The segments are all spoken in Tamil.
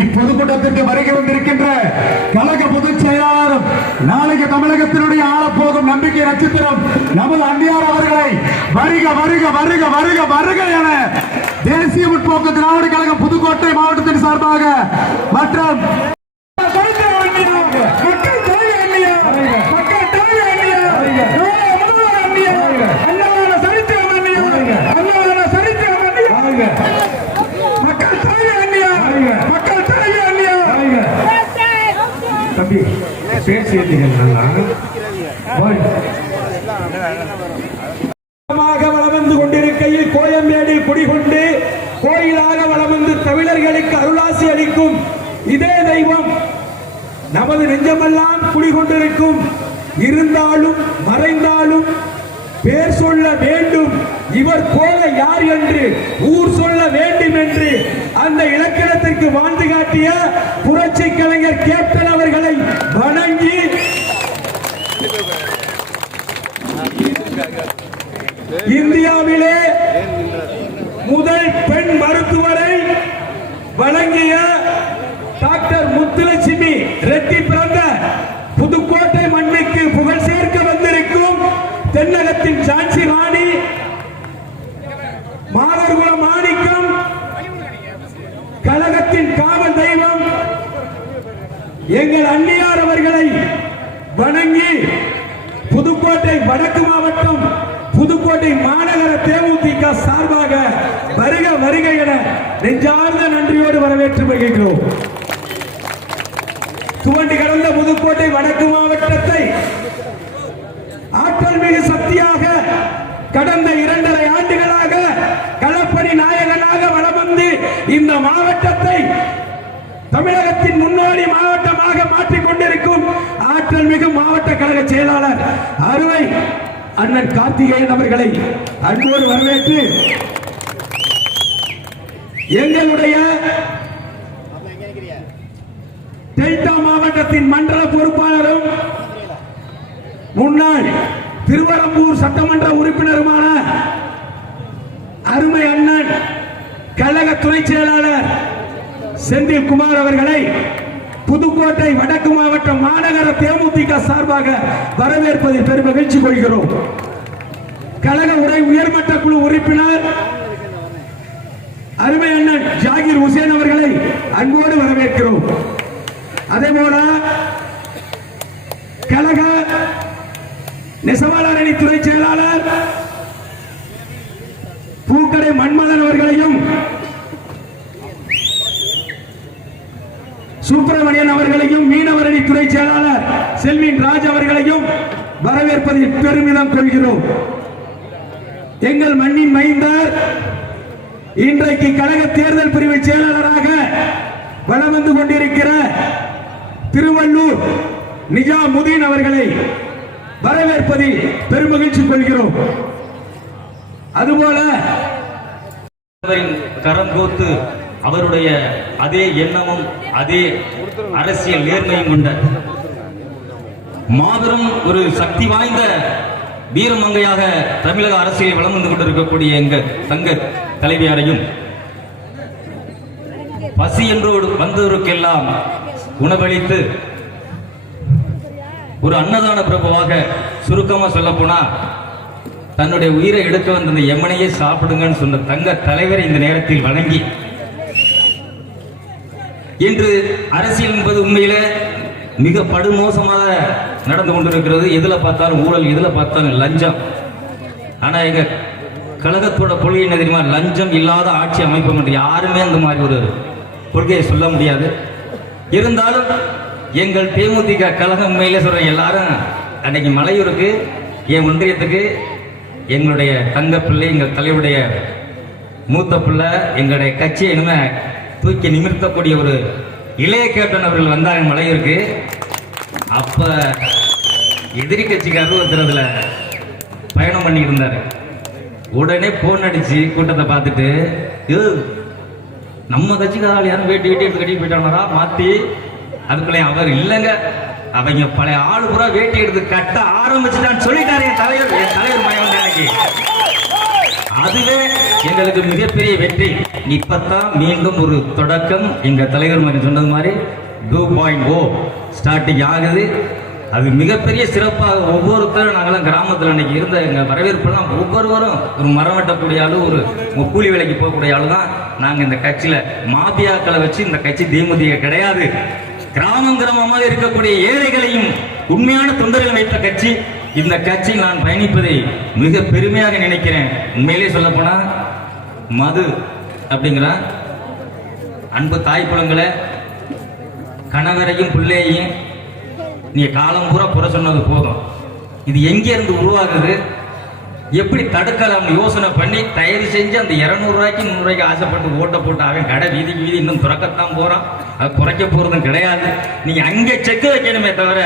இப்பொதுக்கூட்டத்திற்கு வருகை வந்திருக்கின்ற கழக பொதுச் செயலாளரும் நாளைக்கு தமிழகத்தினுடைய ஆளப்போகும் நம்பிக்கை நட்சத்திரம் நமது அன்னியார் அவர்களை வருக வருக வருக வருக வருக என தேசிய முற்போக்கு திராவிட கழகம் புதுக்கோட்டை மாவட்டத்தின் சார்பாக மற்றும் வளம் வந்து கொண்டிருக்கையில் கோயம்பேடில் குடிகொண்டு கோயிலாக வளம் வந்து தமிழர்களுக்கு அருளாசி அளிக்கும் இதே தெய்வம் நமது நெஞ்சமெல்லாம் குடிகொண்டிருக்கும். இருந்தாலும் மறைந்தாலும் பேர் சொல்ல வேண்டும், இவர் போல யார் என்று ஊர் சொல்ல வேண்டும் என்று அந்த இலக்கணத்திற்கு வாழ்ந்து காட்டிய புரட்சி கலைஞர் கேப்டன் அவர்களை வணங்கி இந்தியாவிலே முதல் பெண் மருத்துவரை வழங்கிய டாக்டர் முத்துலட்சுமி ரெட்டி பிறந்த புதுக்கோட்டை மண்ணுக்கு புகழ் சேர்க்க வந்திருக்கும் தென்னகத்தின் ஜான்சி ராணி, மாதர்குல மாணிக்கம், கழகத்தின் காவல் தெய்வம் எங்கள் அன்னியார் அவர்களை வணங்கி புதுக்கோட்டை வடக்கு மாவட்டம் புதுக்கோட்டை மாநகர தேமுதிக சார்பாக வருக வருக என நெஞ்சார்ந்த நன்றியோடு வரவேற்று வருகிறோம். துவண்டி கடந்த புதுக்கோட்டை வடக்கு மாவட்டத்தை ஆற்றல் மிகு சக்தியாக கடந்த 2.5 ஆண்டுகளாக களப்பணி நாயகனாக வலம் வந்து இந்த மாவட்டத்தை தமிழகத்தின் முன்னோடி மாவட்டமாக மாற்றிக் கொண்டிருக்கும் ஆற்றல் மிகு மாவட்ட கழக செயலாளர் அருமை அண்ணன் கார்த்திகேயன் அவர்களை அன்போடு வரவேற்று எங்களுடைய டெல்டா மாவட்டத்தின் மண்டல பொறுப்பாளரும் முன்னாள் திருவரம்பூர் சட்டமன்ற உறுப்பினருமான அருமை அண்ணன் கழக துணை செயலாளர் செந்தில்குமார் அவர்களை புதுக்கோட்டை வடக்கு மாவட்ட மாநகர தேமுதிக சார்பாக வரவேற்பதில் பெரும் மகிழ்ச்சி கொள்கிறோம். கழக உயர்மட்ட குழு உறுப்பினர் அருமை அண்ணன் ஜாகிர் ஹுசேன் அவர்களை அன்போடு வரவேற்கிறோம். அதேபோல கழக நெசவாளர் அணி துறை செயலாளர் பூக்கடை மன்மதன் அவர்களையும் சுப்பிரமணியன் அவர்களையும் மீனவர் அணி துறை செயலாளர் செல்வின் ராஜ் அவர்களையும் வரவேற்பதில் பெருமிதம் கொள்கிறோம். எங்கள் மண்ணின் மைந்தர் இன்றைக்கு கழக தேர்தல் பிரிவு செயலாளராக வலம் வந்து கொண்டிருக்கிற திருவள்ளூர் நிஜாமுதீன் அவர்களை வரவேற்பதில் பெருமகிழ்ச்சி கொள்கிறோம். அதுபோல கரம் கோத்து அவருடைய அதே எண்ணமும் அதே அரசியல் நேர்மையும் கொண்ட மாபெரும் ஒரு சக்தி வாய்ந்த வீரமங்கையாக தமிழக அரசியல் வலம் வந்து கொண்டிருக்கக்கூடிய எங்கள் தங்க தலைவியாரையும் பசி என்றோடு வந்தவருக்கெல்லாம் உணவளித்து ஒரு அன்னதான பிரபுவாக சுருக்கமா சொல்ல போனா தன்னுடைய உயிரை எடுக்க வந்த அந்த எம்மனையே சாப்பிடுங்கன்னு சொன்ன தங்க தலைவரை இந்த நேரத்தில் வணங்கி இன்று அரசியல் என்பது உண்மையில மிக படுமோசமாக நடந்து கொண்டிருக்கிறது. எதுல பார்த்தாலும் ஊழல், எதுல பார்த்தாலும் லஞ்சம். ஆனா எங்க கழகத்தோட கொள்கை என்ன தெரியுமா? லஞ்சம் இல்லாத ஆட்சி அமைப்பு என்று யாருமே அந்த மாதிரி ஒரு கொள்கையை சொல்ல முடியாது. இருந்தாலும் எங்கள் தேமுதிக கழகம் உண்மையிலே சொல்ற எல்லாரும் அன்னைக்கு மலையூருக்கு என் ஒன்றியத்துக்கு எங்களுடைய தங்க பிள்ளை, எங்கள் தலைவருடைய மூத்த பிள்ளை, எங்களுடைய கட்சியை இனிமே தூக்கி நிமிர்த்தக்கூடிய ஒரு இளைய கேப்டன் அவர்கள் வந்தாங்க மலையூருக்கு. அப்ப எதிரி கட்சிக்காரர் ஒருத்தர் அதுல பயணம் பண்ணிட்டு இருந்தாரு. உடனே போன் அடிச்சு கூட்டத்தை பார்த்துட்டு, நம்ம கட்சிக்காரால் யாரும் வேட்டி வேட்டி எடுத்து கட்டிட்டு போயிட்டாங்களா மாத்தி. அதுக்குள்ளே அவர் இல்லைங்க, அவங்க பழைய ஆளு பூரா வேட்டி எடுத்து கட்ட ஆரம்பிச்சுட்டான்னு சொல்லிட்டாரு என் தலைவர் மயம் வந்து எனக்கு. அதுவே எங்களுக்கு மிகப்பெரிய வெற்றி. இப்பதான் மீண்டும் ஒரு தொடக்கம். எங்க தலைவர் மாதிரி சொன்னது மாதிரி 2.0 ஸ்டார்டிங் ஆகுது. அது மிகப்பெரிய சிறப்பாக ஒவ்வொருத்தரும் நாங்களாம் கிராமத்தில் அன்னைக்கு இருந்த எங்கள் வரவேற்பெல்லாம் ஒவ்வொருவரும் ஒரு மரம் வெட்டக்கூடிய ஆளு, ஒரு கூலி வேலைக்கு போகக்கூடிய ஆளு தான் நாங்கள் இந்த கட்சியில். மாபியாக்களை வச்சு இந்த கட்சி தேமுதிக கிடையாது. கிராமமாக இருக்கக்கூடிய ஏழைகளையும் உண்மையான தொண்டர்கள் வைத்த கட்சி இந்த கட்சி. நான் பயணிப்பதை மிக பெருமையாக நினைக்கிறேன். உண்மையிலே சொல்ல போனா மது அப்படிங்கிற அன்பு தாய் குளங்களை கணவரையும் பிள்ளையையும் நீ காலம் பூரா புற சொன்னது போதும். இது எங்கே இருந்து உருவாகுது, எப்படி தடுக்கலாம்னு யோசனை பண்ணி தயவு செஞ்சு அந்த 200 ரூபாய்க்கு 100 ரூபாய்க்கு ஆசைப்பட்டு ஓட்ட போட்டு அவன் கடை வீதிக்கு வீதி இன்னும் துறக்கத்தான் போறான். அது குறைக்க போறதும் கிடையாது. நீங்க அங்கே செக் வைக்கணுமே தவிர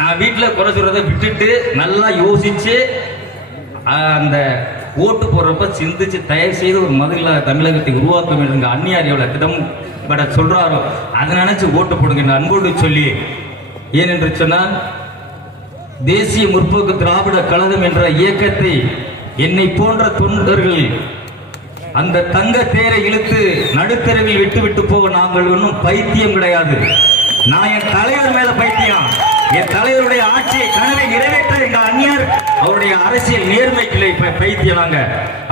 நான் வீட்டில் குறை சொல்றதை விட்டுட்டு நல்லா யோசிச்சு அந்த ஓட்டு போடுறப்ப சிந்திச்சு தயவு செய்து ஒரு மது இல்லாத தமிழகத்தை உருவாக்க வேண்டும். அந்நியார் எவ்வளவு திட்டம் பட சொல்றாரோ அதை நினைச்சு ஓட்டு போடுங்க அன்போடு சொல்லி. ஏனென்று சொன்னால் தேசிய முற்போக்கு திராவிட கழகம் என்ற இயக்கத்தை என்னை போன்ற தொண்டர்கள் அந்த தங்க தேரை இழுத்து நடுத்தரவில் விட்டு போக நாங்கள் ஒன்றும் பைத்தியம் கிடையாது. நான் என் தலைவர் மேல பைத்தியம். என் தலைவருடைய ஆட்சியை கனவை நிறைவேற்ற எங்க அந்நியார் அவருடைய அரசியல் நேர்மைகளை பைத்தியம். நாங்க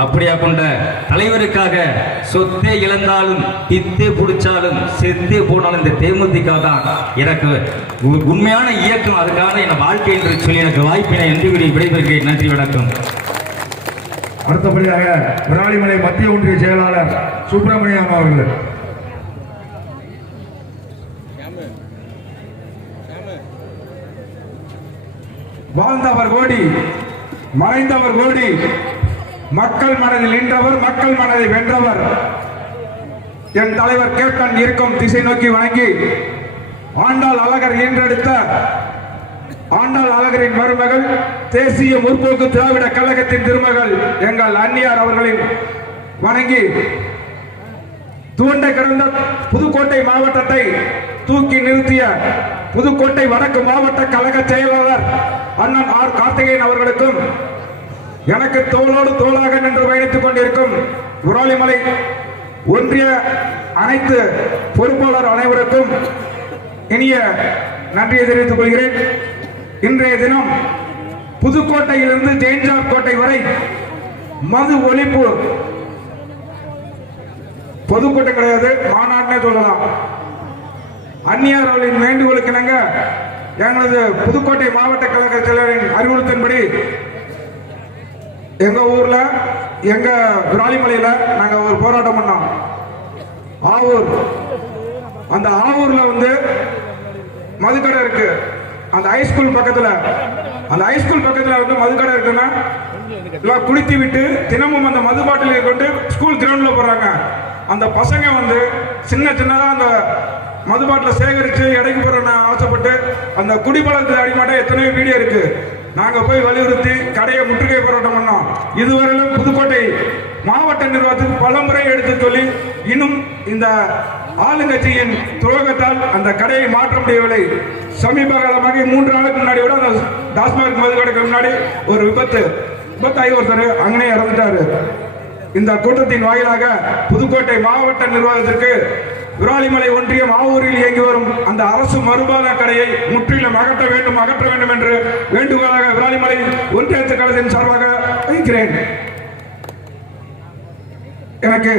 அப்படியா கொண்ட தலைவருக்காக சொத்தே இழந்தாலும் பித்தே பிடிச்சாலும் செத்தே போனாலும் இந்த தேமுதிக தான் எனக்கு உண்மையான இயக்கம். அதுக்கான என் வாழ்க்கை என்று சொல்லி எனக்கு வாய்ப்பினை நன்றி கூறி விடைபெறுகிறேன். நன்றி, வணக்கம். அடுத்தபடியாக விராலிமலை மத்திய ஒன்றிய செயலாளர் சுப்பிரமணியம் அவர்கள். வாழ்ந்தவர் கோடி, மறைந்தவர் கோடி, மக்கள் மனதில் நின்றவர், மக்கள் மனதை வென்றவர் என் தலைவர் கேப்டன் இருக்கும் திசை நோக்கி வணங்கி ஆண்டாள் அழகர் ஈன்றெடுத்த ஆண்டாள் அழகரின் மருமகள் தேசிய முற்போக்கு திராவிட கழகத்தின் திருமகள் எங்கள் அந்நியார் அவர்களின் வணங்கி தூண்ட கிடந்த புதுக்கோட்டை மாவட்டத்தை தூக்கி நிறுத்திய புதுக்கோட்டை வடக்கு மாவட்ட கழக செயலாளர் அண்ணன் ஆர் கார்த்திகேயன் அவர்களுக்கும் எனக்கு தோளோடு தோளாக நின்று பயணித்துக் கொண்டிருக்கும் விராலிமலை ஒன்றிய அனைத்து பொறுப்பாளர் அனைவருக்கும் இனிய நன்றியை தெரிவித்துக் கொள்கிறேன். இன்றைய தினம் புதுக்கோட்டையிலிருந்து ஜெயின்ஜார் கோட்டை வரை மது ஒழிப்பு பொதுக்கூட்டம் கிடையாது, மாநாடுனே சொல்லலாம். அந்நியார் அவர்களின் வேண்டுகோளுக்கு இணங்க எங்களது புதுக்கோட்டை மாவட்ட கழக செயலரின் அறிவுறுத்தின்படி எங்க ஊர்ல எங்க விராலிமலையில நாங்க ஒரு போராட்டம் பண்ணோம். ஆவூர், அந்த ஆவூர்ல வந்து மதுக்கடை இருக்கு. அந்த ஹைஸ்கூல் பக்கத்துல வந்து மதுக்கடை இருக்குன்னா எல்லாம் குளித்து விட்டு தினமும் அந்த மது பாட்டிலை கொண்டு ஸ்கூல் கிரவுண்ட்ல போடுறாங்க. அந்த பசங்க வந்து சின்னதா அந்த மது பாட்டில சேகரிச்சு எடைக்கு போறோம்னு ஆசைப்பட்டு அந்த குடிப்பழக்கத்தை அடிமாட்ட எத்தனையோ வீடியோ இருக்கு. நாங்க போய் வலியுறுத்தி கடையை முற்றுகை போராட்டம் பண்ணோம். இதுவரையிலும் புதுக்கோட்டை மாவட்ட நிர்வாகத்துக்கு பலமுறை எடுத்து சொல்லி இன்னும் இந்த ஆளுங்கட்சியின் துரோகத்தால் அந்த கடையை மாற்ற முடியவில்லை. சமீப காலமாக 3 நாளுக்கு முன்னாடி கூட அந்த டாஸ்மாக் மது கடைக்கு முன்னாடி ஒரு விபத்தாகி ஒருத்தர் அங்கனே இறந்துட்டாரு. இந்த கூட்டத்தின் வாயிலாக புதுக்கோட்டை மாவட்ட நிர்வாகத்திற்கு விராலிமலை ஒன்றியம் ஆவூரில் இயங்கி வரும் அந்த அரசு மறுபான கடையை முற்றிலும் அகற்ற வேண்டும் என்று வேண்டுகோளாக விராலிமலை ஒன்றியத்து கழகத்தின் சார்பாக வைக்கிறேன். எனக்கு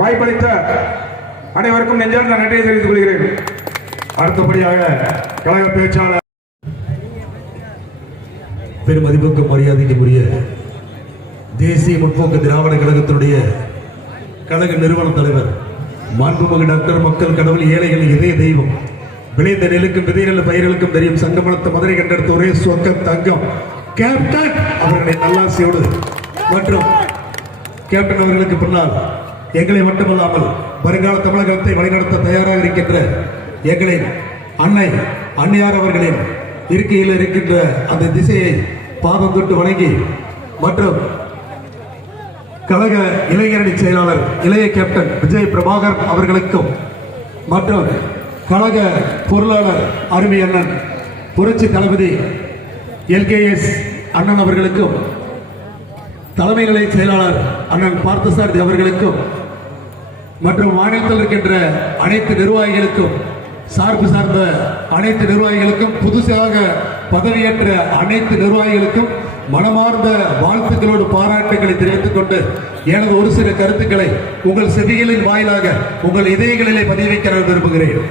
வாய்ப்பளித்த அனைவருக்கும் நெஞ்சார்ந்த நன்றியை தெரிவித்துக் கொள்கிறேன். அடுத்தபடியாக கழக பேச்சாளர் பெருமதிப்புக்கும் மரியாதைக்கும் உரிய தேசிய முற்போக்கு திராவிட கழகத்தினுடைய கழக நிறுவன தலைவர் மாண்புமிகு டாக்டர் மக்கள் கடவுள் ஏழைகள் இதய தெய்வம் விளைந்த நெல்லுக்கும் விதைநெல் பயிர்களுக்கும் தெரியும் சங்கமனத்து மதுரை கண்டெடுத்த ஒரே சொக்க தங்கம் கேப்டன் அவர்களை நல்லாசியோடு மற்றும் கேப்டன் அவர்களுக்கு பின்னால் எங்களை மட்டுமல்லாமல் வருங்கால தமிழகத்தை வழிநடத்த தயாராக இருக்கின்ற எங்களின் அன்னையார் அவர்களின் இருக்கையில் இருக்கின்ற அந்த திசையை பாதம் தொட்டு வணங்கி மற்றும் கழக இளைஞரணி செயலாளர் இளைய கேப்டன் விஜய் பிரபாகர் அவர்களுக்கும் மற்றும் கழக பொருளாளர் அருமை அண்ணன் புரட்சி தளபதி LKS அண்ணன் அவர்களுக்கும் தலைமை நிலைய செயலாளர் அண்ணன் பார்த்தசாரதி அவர்களுக்கும் மற்றும் மாநிலத்தில் இருக்கின்ற அனைத்து நிர்வாகிகளுக்கும், சார்பு சார்ந்த அனைத்து நிர்வாகிகளுக்கும், புதுசாக பதவியேற்ற அனைத்து நிர்வாகிகளுக்கும் மனமார்ந்த வாழ்த்துக்களோடு பாராட்டுகளை தெரிவித்துக் கொண்டு எனது ஒரு சில கருத்துக்களை உங்கள் செவிகளின் வாயிலாக உங்கள் இதயங்களிலே பதிவு வைக்க விரும்புகிறேன்.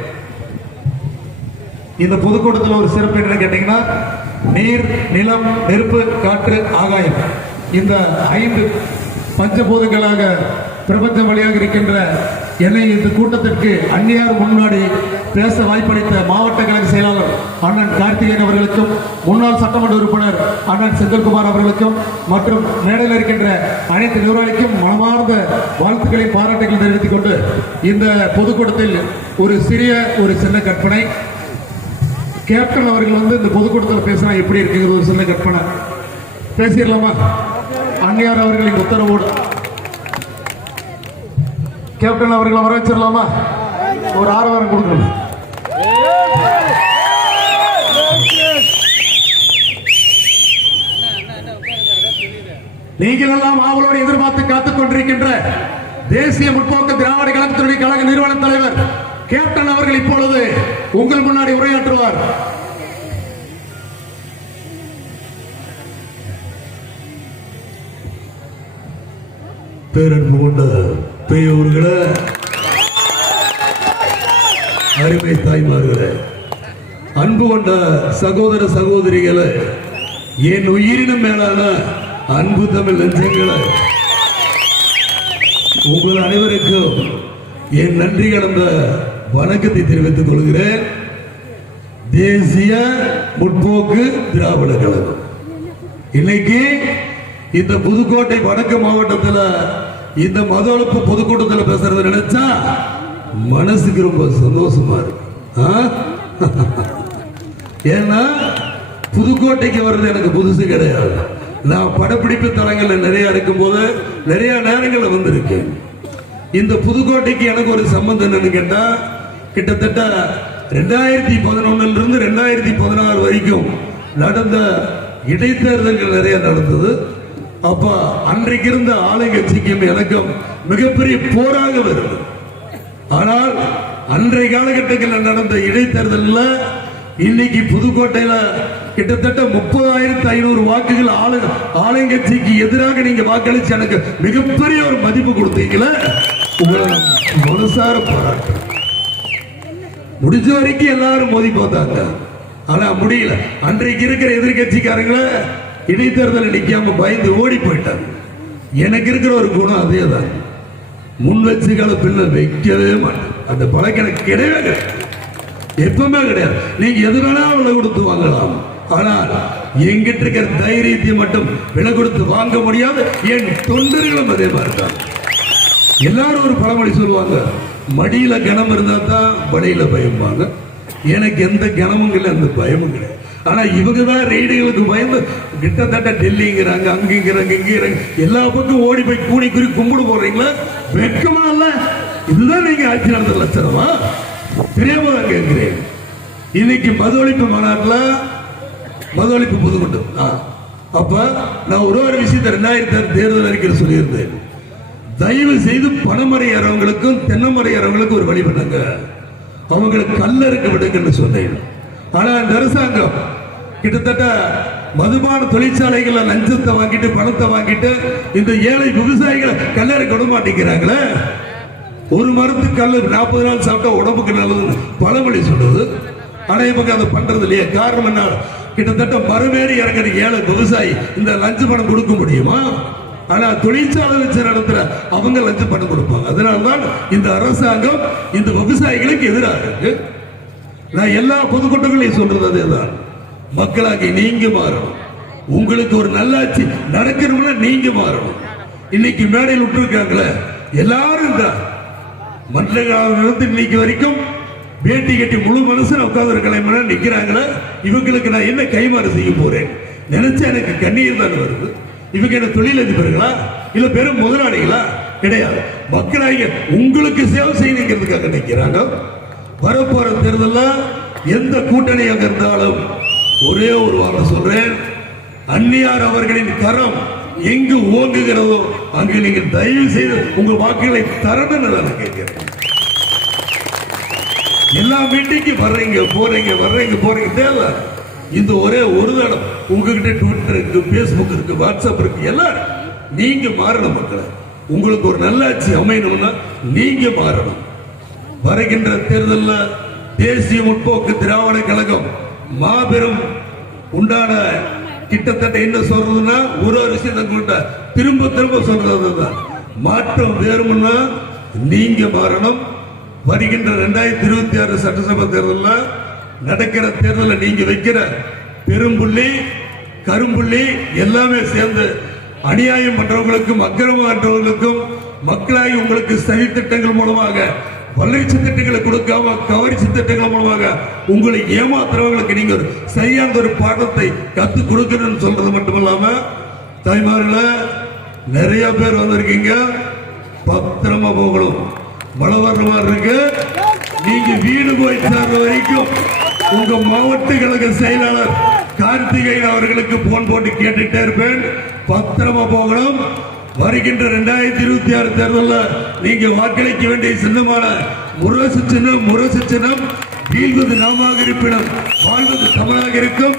இந்த பொதுக்கூட்டத்தில் ஒரு சிறப்பு என்ன கேட்டீங்கன்னா, நீர், நிலம், நெருப்பு, காற்று, ஆகாயம், இந்த 5 பஞ்சபூதங்களாக பிரபஞ்சம் வழியாக இருக்கின்ற என்னை இந்த கூட்டத்திற்கு அந்நியார் முன்னாடி பேச வாய்ப்பளித்த மாவட்ட கழக செயலாளர் அண்ணன் கார்த்திகேயன் அவர்களுக்கும், முன்னாள் சட்டமன்ற உறுப்பினர் அண்ணன் செந்தில்குமார் அவர்களுக்கும் மற்றும் மேடையில் இருக்கின்ற அனைத்து நிர்வாகிகளுக்கும் மனமார்ந்த வாழ்த்துக்களை பாராட்டுகளை தெரிவித்துக் கொண்டு இந்த பொதுக்கூட்டத்தில் ஒரு சின்ன கற்பனை. கேப்டன் அவர்கள் இந்த பொதுக்கூட்டத்தில் பேசினா எப்படி இருக்குங்கிறது ஒரு சின்ன கற்பனை பேசிடலாமா? அந்நியார் அவர்களின் உத்தரவோடு கேப்டன் அவர்களை வர வச்சிடலாமா? ஒரு ஆரவாரம் கொடுக்கணும். நீங்கள் எல்லாம் ஆவலோடு எதிர்பார்த்து காத்துக் கொண்டிருக்கின்ற தேசிய முற்போக்கு திராவிட கழகத்தினுடைய கழக நிறுவன தலைவர் கேப்டன் அவர்கள் இப்பொழுது உங்கள் முன்னாடி உரையாற்றுவார். பேரன்பு கொண்ட பெரியோர்களே, அருமை தாய்மார்களே, அன்பு கொண்ட சகோதர சகோதரிகளே, என் உயிரினும் மேலான அன்பு தமிழ் நெஞ்சங்களே, உங்கள் அனைவருக்கும் என் நன்றி கலந்த வணக்கத்தை தெரிவித்துக் கொள்கிறேன். தேசிய முற்போக்கு திராவிட கழகம் இன்னைக்கு இந்த புதுக்கோட்டை வடக்கு மாவட்டத்தில் இந்த மத ஒழிப்பு பொதுக்கூட்டத்தில் பேசுறது நினைச்சா மனசுக்கு ரொம்ப சந்தோஷமா இருக்கு. ஏன்னா புதுக்கோட்டைக்கு வர்றது எனக்கு புதுசு கிடையாது. நான் படப்பிடிப்பு தளங்கள்ல நிறைய இருக்கும் போது நிறைய நேரங்களில் வந்திருக்கேன். இந்த புதுக்கோட்டைக்கு எனக்கு ஒரு சம்பந்தம் என்னன்னு கேட்டா, கிட்டத்தட்ட 2011 இருந்து 2016 வரைக்கும் நடந்த இடைத்தேர்தல்கள் நிறைய நடந்தது. அப்ப அன்றைக்கு இருந்த ஆளுங்கட்சிக்கும் எனக்கும் மிகப்பெரிய போராக வருது. ஆனால் அன்றைய காலகட்டங்களில் நடந்த இடைத்தேர்தலில் இன்னைக்கு புதுக்கோட்டையில கிட்டத்தட்ட 30,500 வாக்குகள் ஆளுங்கட்சிக்கு எதிராக நீங்க வாக்களிச்சு எனக்கு மிகப்பெரிய ஒரு மதிப்பு கொடுத்தீங்களே, உங்களை மனசார பாராட்டு. முடிஞ்ச வரைக்கும் எல்லாரும் மோதி பார்த்தாங்க, ஆனா முடியல. அன்றைக்கு இருக்கிற எதிர்கட்சிக்காரங்களை இடைத்தேர்தல் நிக்காம பயந்து ஓடி போயிட்டாங்க. எனக்கு இருக்கிற ஒரு குணம் அதே தான், முன் வச்சு கால பின்ன வைக்கவே மாட்டேன். அந்த பழக்கம் எனக்கு கிடையவே கிடையாது, எப்பவுமே கிடையாது. நீங்க எது வேணாலும் விலை கொடுத்து வாங்கலாம், ஆனால் எங்கிட்ட இருக்கிற தைரியத்தை மட்டும் விலை கொடுத்து வாங்க முடியாது. என் தொண்டர்களும் அதே மாதிரி தான். எல்லாரும் ஒரு பழமொழி சொல்லுவாங்க, மடியில கனம் இருந்தா தான் வழியில பயம்பாங்க. எனக்கு எந்த கனமும் இல்லை, அந்த பயமும் கிடையாது. ஆனா இவங்க தான் ரெய்டுகளுக்கு பயந்து கிட்டத்தட்ட டெல்லிங்கிறாங்க, அங்கிங்கிறாங்க, இங்கிறாங்க, எல்லா பக்கம் ஓடி போய் கூடி குறி கும்பிடு போடுறீங்களா? வெட்கமா இல்ல? இதுதான் நீங்க ஆட்சி நடந்த லட்சணமா? தெரியாம தான் கேட்கிறேன். இன்னைக்கு மது ஒழிப்பு மாநாட்டில் மது ஒழிப்பு பொதுக்கூட்டம். அப்ப நான் ஒரு விஷயத்தை 2006 தேர்தல் அறிக்கை சொல்லியிருந்தேன். தயவு செய்து பனைமரை ஏறவங்களுக்கும் தென்னைமரை ஏறவங்களுக்கும் ஒரு வழி பண்ணுங்க, அவங்களுக்கு கல்லறுக்க விடுங்கன்னு சொன்னேன். ஆனா இந்த அரசாங்கம் கிட்டத்தட்ட மதுபான தொழிற்சாலைகளை லஞ்சத்தை வாங்கிட்டு பணத்தை வாங்கிட்டு இந்த ஏழை விவசாயிகளை கல்லறுக்க விட மாட்டேங்கிறாங்களே. ஒரு மரத்துக்கு கல்லு 40 நாள் சாப்பிட்டா உடம்புக்கு நல்லதுன்னு பழமொழி சொல்லுது. ஆனா இவங்க அதை பண்றது இல்லையா? காரணம் என்ன? கிட்டத்தட்ட மறுமேறி இறங்குற ஏழை விவசாயி இந்த லஞ்ச பணம் கொடுக்க முடியுமா? ஆனா தொழிற்சாலை வச்சு நடத்துற அவங்க லஞ்ச பணம் கொடுப்பாங்க. அதனால்தான் இந்த அரசாங்கம் இந்த விவசாயிகளுக்கு எதிராக இருக்கு. நான் எல்லா பொதுக்கூட்டங்களையும் சொல்றது அதேதான், மக்களாகி நீங்க மாறணும். உங்களுக்கு ஒரு நல்லாட்சி நடக்கணும்னா நீங்க மாறணும். இன்னைக்கு மேடையில் விட்டுருக்காங்களே எல்லாரும் தான் மன்ற காலத்திலிருந்து இன்னைக்கு வரைக்கும் வேட்டி கட்டி முழு மனசுல உட்கார்ந்து கிளம்பினா நிக்கிறாங்களே, இவங்களுக்கு நான் என்ன கைமாறு செய்ய போறேன் நினைச்சா எனக்கு கண்ணீர் தான் வருது. இவங்க என்ன தொழிலதிபர்களா இல்ல பெரும் முதலாளிகளா? கிடையாது. மக்களாக உங்களுக்கு சேவை செய்யணுங்கிறதுக்காக நிற்கிறாங்க. வரப்போற தேர்தலில் எந்த கூட்டணியாக இருந்தாலும் ஒரே ஒரு வாரம் சொல்றேன், அந்நியார் அவர்களின் கரம் எங்கு ஓங்குகிறதோ அங்கு நீங்க தயவு செய்து உங்க வாக்குகளை தரணும்னு நான் கேட்கிறேன். எல்லா மீட்டிங்கு வர்றீங்க போறீங்க தேவை. இந்த ஒரே ஒரு தடவை உங்ககிட்ட ட்விட்டர் இருக்கு, பேஸ்புக் இருக்கு, வாட்ஸ்அப் இருக்கு, எல்லாரும் நீங்க மாறணும். மக்களை உங்களுக்கு ஒரு நல்லாட்சி அமையணும்னா நீங்க மாறணும். வருகின்ற தேர்தலில் தேசிய முற்போக்கு திராவிட கழகம் மாபெரும் உண்டான கிட்டத்தட்ட என்ன சொல்றதுன்னா ஒரு விஷயத்தை திரும்ப சொல்றதுதான் மாற்றம் வேறும்னா நீங்க மாறணும். வருகின்ற 2026 சட்டசபை தேர்தலில் நடக்கிற தேர்தலில் நீங்க வைக்கிற பெரும்புள்ளி கரும்புள்ளி எல்லாமே சேர்ந்து அநியாயம் பண்றவங்களுக்கும் அக்கிரமற்றவர்களுக்கும் மக்களாகி உங்களுக்கு சதி திட்டங்கள் மூலமாக வளர்ச்சி திட்டங்களை கொடுக்காம கவர்ச்சி திட்டங்கள் மூலமாக உங்களை ஏமாத்துறவங்களுக்கு நீங்க ஒரு சரியான ஒரு பாடத்தை கத்து கொடுக்கணும்னு சொல்றது மட்டுமல்லாம தாய்மார்கள நிறைய பேர் வந்திருக்கீங்க. பத்திரமா போகணும். மழை வர்ற மாதிரி இருக்கு. நீங்க வீடு போய் சேர்ற வரைக்கும் உங்க மாவட்ட கழக செயலாளர் கார்த்திகேயன் அவர்களுக்கு போன் போட்டு கேட்டுட்டே இருப்பேன். பத்திரமா போகணும். வருகின்ற 2026 தேர்தலில் நீங்க வாக்களிக்க வேண்டிய சின்னமான முரசு சின்னம் வீழ்வது நாமாக இருப்பினும் வாழ்வது தமிழாக இருக்கும்.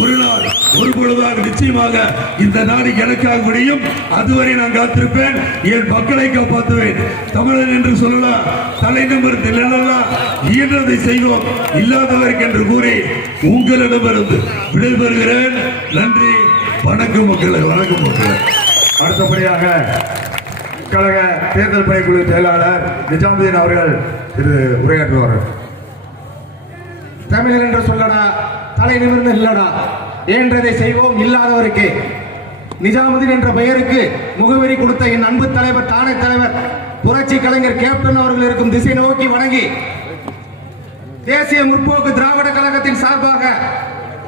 ஒரு நாள் ஒரு பொழுதாக நிச்சயமாக இந்த நாடு எனக்காக முடியும். அதுவரை நான் காத்திருப்பேன். என் மக்களை காப்பாற்றுவேன். தமிழன் என்று சொல்லலாம், தலைநகர் இல்லைன்னா இயன்றதை செய்வோம், இல்லாதவருக்கு என்று கூறி உங்களிடமிருந்து விடைபெறுகிறேன். நன்றி, வணக்கம் மக்களே, வணக்கம் மக்களே. அடுத்தபடியாக கழக தேர்தல் பணிக்குழு செயலாளர் நிஜாமுதீன் அவர்கள் இது உரையாற்றுவார்கள். தமிழர் என்று சொல்லடா, தலை நிமிர்ந்து இல்லடா, ஏன்றதை செய்வோம் இல்லாதவருக்கு. நிஜாமுதீன் என்ற பெயருக்கு முகவரி கொடுத்த என் அன்பு தலைவர், தானே தலைவர் புரட்சி கலைஞர் கேப்டன் அவர்கள் இருக்கும் திசை நோக்கி வணங்கி, தேசிய முற்போக்கு திராவிட கழகத்தின் சார்பாக,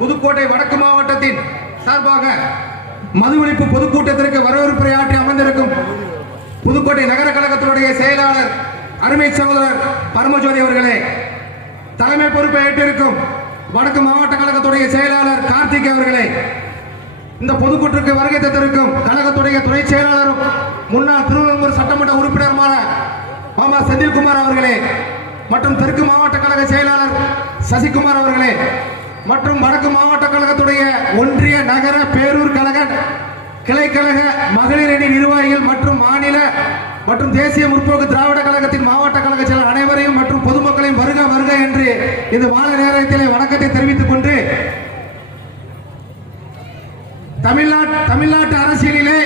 புதுக்கோட்டை வடக்கு மாவட்டத்தின் சார்பாக மது ஒழிப்பு பொதுக்கூட்டத்திற்கு வரவேற்புரையாற்றி அமர்ந்திருக்கும் புதுக்கோட்டை நகர கழகத்தினுடைய செயலாளர் அருமை சகோதரர் பரமஜோதி அவர்களே, தலைமை பொறுப்பை ஏற்றிருக்கும் வடக்கு மாவட்ட கழகத்துடைய செயலாளர் கார்த்திக் அவர்களே, இந்த பொதுக்கூட்டத்திற்கு வருகை தந்திருக்கும் கழகத்துடைய துணை செயலாளரும் முன்னாள் திருவள்ளூர் சட்டமன்ற உறுப்பினருமான மாமா செந்தில்குமார் அவர்களே, மற்றும் தெற்கு மாவட்ட கழக செயலாளர் சசிகுமார் அவர்களே, மற்றும் வடக்கு மாவட்ட கழகத்துடைய ஒன்றிய நகர பேரூர் கழக கிளைக்கழக மகளிர் அணி நிர்வாகிகள் மற்றும் மாநில மற்றும் தேசிய முற்போக்கு திராவிட கழகத்தின் மாவட்ட கழக செயலர் அனைவரையும் மற்றும் பொதுமக்களையும் வருக வருக என்று இந்த மாலை நேரத்திலே வணக்கத்தை தெரிவித்துக் கொண்டு, தமிழ்நாட்டு அரசியலிலே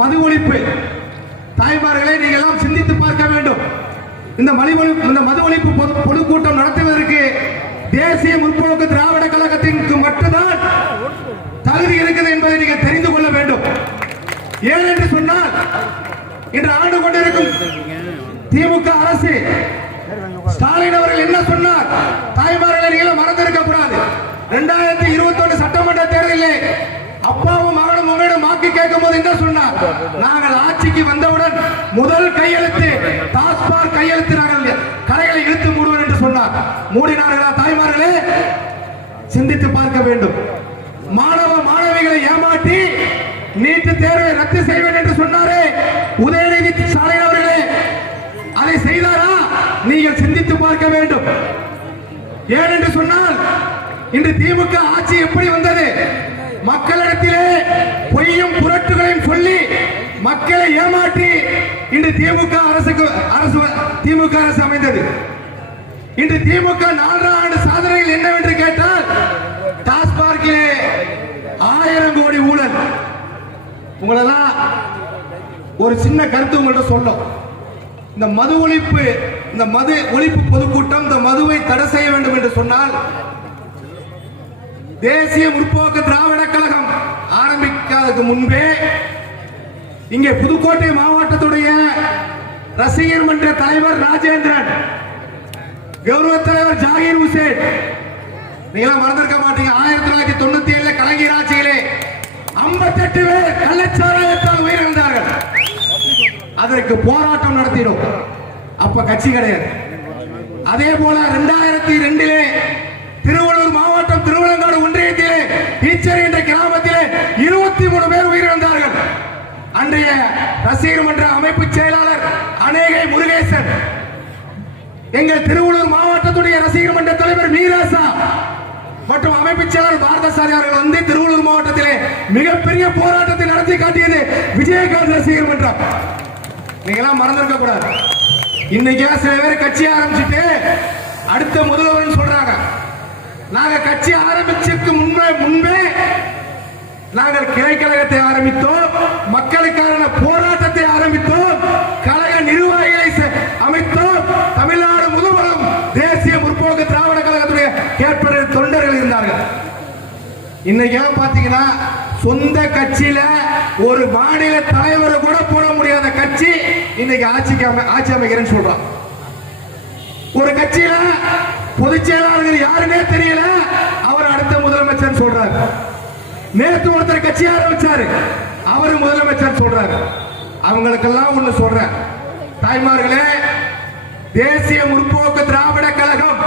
மது ஒழிப்பு தாய்மார்களை நீங்கள் எல்லாம் சிந்தித்து பார்க்க வேண்டும். இந்த மது ஒழிப்பு பொதுக்கூட்டம் நடத்துவதற்கு தேசிய முற்போக்கு திராவிட கழகத்திற்கு மட்டும்தான் தகுதி இருக்குது என்பதை நீங்கள் தெரிந்து கொள்ள வேண்டும். ஏன் என்று சொன்னால், இன்று ஆண்டு கொண்டிருக்கும் திமுக அரசு ஸ்டாலின் அவர்கள் என்ன சொன்னார்? தாய்மார்களை நீங்கள் மறந்திருக்க கூடாது. 2021 சட்டமன்ற தேர்தலில் அப்பாவும் மகனும் உங்களிடம் வாக்கு கேட்கும் போது என்ன சொன்னார்? நாங்கள் ஆட்சிக்கு வந்தவுடன் முதல் கையெழுத்து டாஸ்மாக் கையெழுத்து, நாங்கள் கடைகளை இழுத்து மூடுவோம் என்று சொன்னார். மூடினார்களா தாய்மார்களே? சிந்தித்து பார்க்க வேண்டும். மாணவிகளை ஏமாற்றி நீட் தேர்வை ரத்து செய்வேன் என்று சொன்னாரே உதயநிதி ஸ்டாலின் அவர்களே, அதை செய்தாரா? நீங்கள் சிந்தித்து பார்க்க வேண்டும். ஏனென்று சொன்னால், இன்று திமுக ஆட்சி எப்படி வந்தது? மக்களிடத்திலே பொய்யும் புரட்டுகளையும் சொல்லி மக்களை ஏமாற்றி இன்று திமுக அரசு அமைந்தது. இன்று திமுக 4 ஆண்டு சாதனைகள் என்னவென்று கேட்டால், டாஸ்மாகிலே 1000 கோடி ஊழல். உங்களெல்லாம் ஒரு சின்ன கருத்து உங்கள்ட்ட சொல்லும். இந்த மது ஒழிப்பு பொதுக்கூட்டம் இந்த மதுவை தடை செய்ய வேண்டும் என்று சொன்னால், தேசிய முற்போக்கு திராவிட கழகம் ஆரம்பிக்காததுக்கு முன்பே இங்கே புதுக்கோட்டை மாவட்டத்துடைய ரசிகர் மன்ற தலைவர் ராஜேந்திரன், கௌரவ தலைவர் ஜாகிர் ஹுசேன், நீங்க மறந்திருக்க மாட்டீங்க. 1997 கலைஞர் ஆட்சியிலே 58 பேர் கள்ளச்சாராயத்தால் உயிரிழந்தார்கள். அதற்கு போராட்டம் நடத்தினோம். அப்ப கட்சி கிடையாது. அதே போல 2002 திருவள்ளூர் மாவட்டம் திருவள்ளங்காடு ஒன்றியத்திலே ஈச்சர் என்ற கிராமத்திலே 23 பேர் உயிரிழந்தார்கள். அன்றைய ரசிகர் மன்ற அமைப்பு செயலாளர் அநேகை முருகேசன், எங்கள் திருவள்ளூர் மாவட்டத்துடைய ரசிகர் மன்ற தலைவர் மீராசா மற்றும் அமைப்பு செயலாளர் பாரதசாரி அவர்கள் வந்து திருவள்ளூர் மாவட்டத்திலே மிகப்பெரிய போராட்டத்தை நடத்தி காட்டியது விஜயகாந்த் ரசிகர் மன்றம். நீங்க எல்லாம் மறந்திருக்க கூடாது. இன்னைக்கு சில பேர் கட்சி ஆரம்பிச்சுட்டு அடுத்த முதல்வர் சொல்றாங்க. நாங்க கட்சி ஆரம்பிச்சதுக்கு முன்பே நாங்கள் கிளை கழகத்தை ஆரம்பித்தோம், மக்களுக்கான போராட்டத்தை ஆரம்பித்தோம், கழக நிர்வாகிகளை அமைத்தோம். தமிழ்நாடு முழுவதும் தேசிய முற்போக்கு திராவிட கழகத்துடைய கேட்பவர் தொண்டர்கள் இருந்தார்கள். இன்னைக்கு பாத்தீங்கன்னா சொந்த கட்சியில ஒரு மாநில தலைவரை கூட போட முடியாத கட்சி இன்னைக்கு ஆட்சி அமைக்கிறேன்னு சொல்றான். ஒரு கட்சியில பொதுச் செயலாளர்கள் யாருன்னே தெரியல, அவர் அடுத்த முதலமைச்சர் சொல்றாரு. நேற்று ஒருத்தர் கட்சி ஆரம்பிச்சாரு, அவரு முதலமைச்சர் சொல்றாரு. அவங்களுக்கெல்லாம் ஒண்ணு சொல்றேன், தாய்மார்களே, தேசிய முற்போக்கு திராவிட கழகம்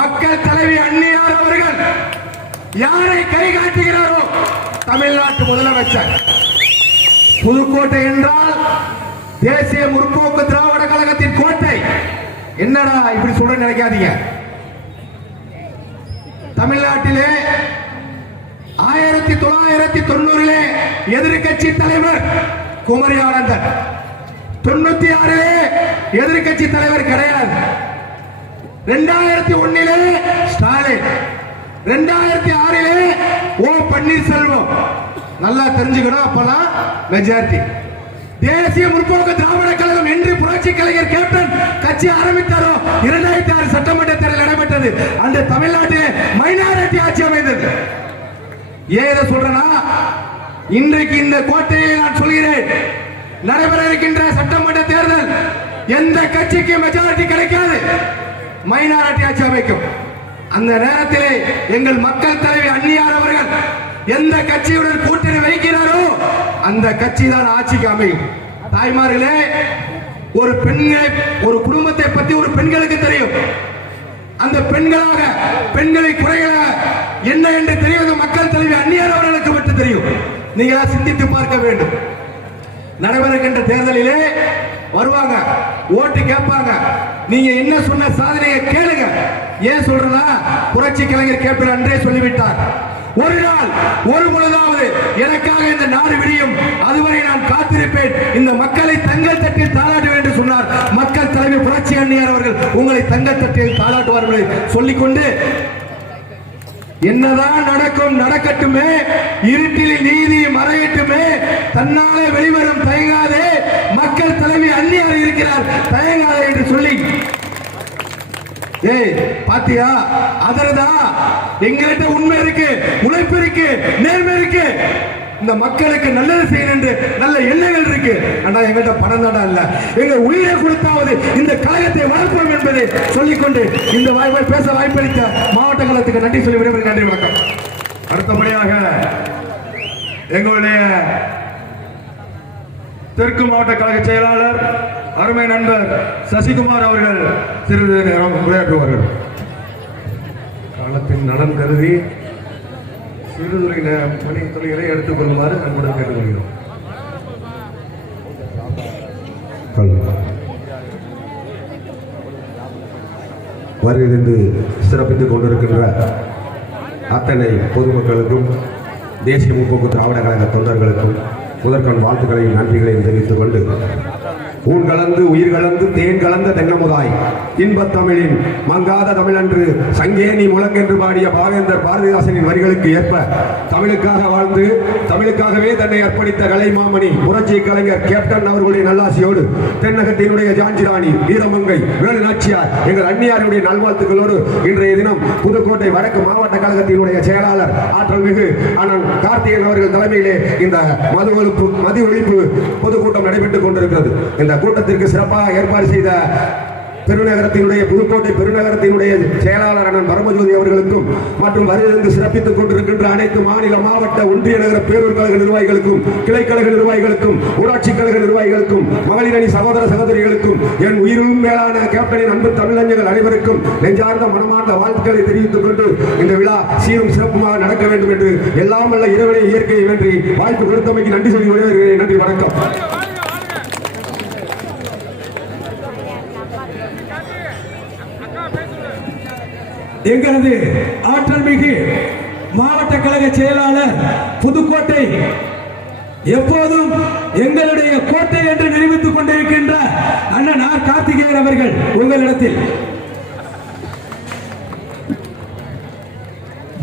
மக்கள் தலைவி அன்னியார் அவர்கள் யாரை கை காட்டுகிறாரோ தமிழ்நாட்டு முதலமைச்சர். புதுக்கோட்டை என்றால் தேசிய முற்போக்கு திராவிட கழகத்தின் கோட்டை. என்னடா இப்படி சொல்ற நினைக்காதீங்க. தமிழ்நாட்டிலே 1990 எதிர்கட்சி தலைவர் குமரி ஆனந்தன், 96 எதிர்கட்சி தலைவர் கிடையாது. 2001 ஸ்டாலின், 2006 ஓ பன்னீர்செல்வம். நல்லா தெரிஞ்சுக்கணும், அப்பதான் மெஜாரிட்டி. தேசிய முற்போக்கு திராவிட கழகம் என்று புரட்சி கலைஞர் கேப்டன் கட்சி ஆரம்பித்தாரோ 2006 சட்டமன்ற தேர்தல் நடைபெற்றது. அந்த தமிழ்நாட்டிலே மைனாரிட்டி ஆட்சி அமைந்தது. ஏன் சொல்றேன்னா, இன்றைக்கு இந்த கோட்டையில் நான் சொல்கிறேன், நடைபெற இருக்கின்ற சட்டமன்ற தேர்தல் எந்த கட்சிக்கு மெஜாரிட்டி கிடைக்காது, மைனாரிட்டி ஆட்சி அமைக்கும். அந்த நேரத்திலே எங்கள் மக்கள் தலைவி அன்னியார் அவர்கள் எந்த கட்சியுடன் கூட்டணி வைக்கிறாரோ அந்த கட்சி தான் ஆட்சிக்கு அமையும். தாய்மார்களே, ஒரு பெண்ணை, ஒரு குடும்பத்தை பத்தி ஒரு பெண்களுக்கு தெரியும். அந்த பெண்களாக பெண்களை குறைகளை என்ன என்று தெரியாத மக்கள் தலைவி அன்னியார் அவர்களுக்கு மட்டும் தெரியும். நீங்களா சிந்தித்து பார்க்க வேண்டும். நடைபெறுகின்ற தேர்தலிலே வருவாங்க, ஓட்டு கேட்பாங்க. நீங்க என்ன சொன்ன சாதனையை கேளுங்க. ஏன் சொல்றதா, புரட்சி கலைஞர் கேப்டன் அன்றே சொல்லிவிட்டார், ஒரு நாள் ஒரு பொழுதாவது எனக்காக இந்த நாடு விடியும், அதுவரை நான் காத்திருப்பேன், இந்த மக்களை தங்கள் தட்டில் தாளாட்டுவேன் என்று சொன்னார். மக்கள் தலைவி புரட்சி அன்னியார் அவர்கள் உங்களை தங்கள் தட்டில் தாளாட்டுவார்கள் சொல்லிக்கொண்டு, என்னதான் நடக்கும் நடக்கட்டுமே, இருட்டில் நீதி மறையட்டுமே, தன்னாலே வெளிவரும் தயங்காதே, மக்கள் தலைவி அன்னியார் இருக்கிறார் தயங்காதே என்று சொல்லி, ஏய் பாத்தியா அதரதா, எங்ககிட்ட உண்மை இருக்கு, உழைப்பு இருக்கு, நேர்மை இருக்கு, இந்த மக்களுக்கு நல்லது செய்யணும் என்று நல்ல எண்ணங்கள் இருக்கு. ஆனா எங்கள்கிட்ட பணம் தாண்டா இல்ல, எங்க உயிரை கொடுத்தாவது இந்த கழகத்தை வளர்ப்போம் என்பதை சொல்லிக்கொண்டு இந்த வாய்ப்பை பேச வாய்ப்பளித்த மாவட்ட கழகத்துக்கு நன்றி சொல்லி விரும்புகிறேன். நன்றி, வணக்கம். அடுத்தபடியாக எங்களுடைய தெற்கு மாவட்ட கழக செயலாளர் அருமை நண்பர் சசிகுமார் அவர்கள் சிறிது நேரம் உரையாற்றுவார்கள். காலத்தின் நலன் கருதி சிறுதுறை பணி துறைகளை எடுத்துக் கொள்ளுமாறு அன்புடன் கேட்டுக்கொள்கிறோம். வருகிறது சிறப்பித்துக் கொண்டிருக்கின்ற அத்தனை பொதுமக்களுக்கும் தேசிய முற்போக்கு திராவிட கழக தொண்டர்களுக்கும் முதற்கண் வாழ்த்துக்களையும் நன்றிகளையும் தெரிவித்துக் கொண்டு, ஊன் கலந்து உயிர் கலந்து தேன் கலந்த தென்னமுதாய் இன்பத் தமிழின் மங்காத தமிழன்று சங்கேனி முழங்கென்று பாடிய பாவேந்தர் பாரதிதாசனின் வரிகளுக்கு ஏற்ப தமிழுக்காக வாழ்ந்து தமிழுக்காகவே தன்னை அர்ப்பணித்த கலைமாமணி புரட்சி கலைஞர் கேப்டன் அவர்களுடைய நல்லாசியோடு தென்னகத்தினுடைய ஜான்ஜிராணி வீரமங்கை வேலு நாச்சியார் எங்கள் அன்னியாருடைய நல்வாழ்த்துக்களோடு இன்றைய தினம் புதுக்கோட்டை வடக்கு மாவட்ட கழகத்தினுடைய செயலாளர் ஆற்றல் மிகு அண்ணன் கார்த்திகேயன் அவர்கள் தலைமையிலே இந்த மது ஒழிப்பு பொதுக்கூட்டம் நடைபெற்றுக் கொண்டிருக்கிறது. இந்த கூட்டத்திற்கு சிறப்பாக ஏற்பாடு செய்த பெருநகரத்தினுடைய புதுக்கோட்டை பெருநகரத்தினுடைய செயலாளர் அண்ணன் பரமஜோதி அவர்களுக்கும் மற்றும் வருகிறது சிறப்பித்துக் கொண்டிருக்கின்ற அனைத்து மாநில மாவட்ட ஒன்றிய நகர பேரூர் கழக நிர்வாகிகளுக்கும் கிளைக்கழக நிர்வாகிகளுக்கும் ஊராட்சி கழக நிர்வாகிகளுக்கும் மகளிர் அணி சகோதர சகோதரிகளுக்கும் என் உயிரும் மேலான கேப்டனின் அன்பு தமிழஞ்சங்கள் அனைவருக்கும் நெஞ்சார்ந்த மனமார்ந்த வாழ்த்துக்களை தெரிவித்துக் கொண்டு இந்த விழா சீரும் சிறப்புமாக நடக்க வேண்டும் என்று எல்லாம் வல்ல இறைவனை இயற்கையை வென்றி வாழ்த்து கொடுத்தமைக்கு நன்றி சொல்லி விடைபெறுகிறேன். நன்றி, வணக்கம். எங்களது ஆற்றல் மிகு மாவட்ட கழக செயலாளர் புதுக்கோட்டை எப்போதும் எங்களுடைய கோட்டை என்று நிரூபித்துக் கொண்டிருக்கின்ற அண்ணன் ஆர் கார்த்திகேயன் அவர்கள் உங்களிடத்தில்.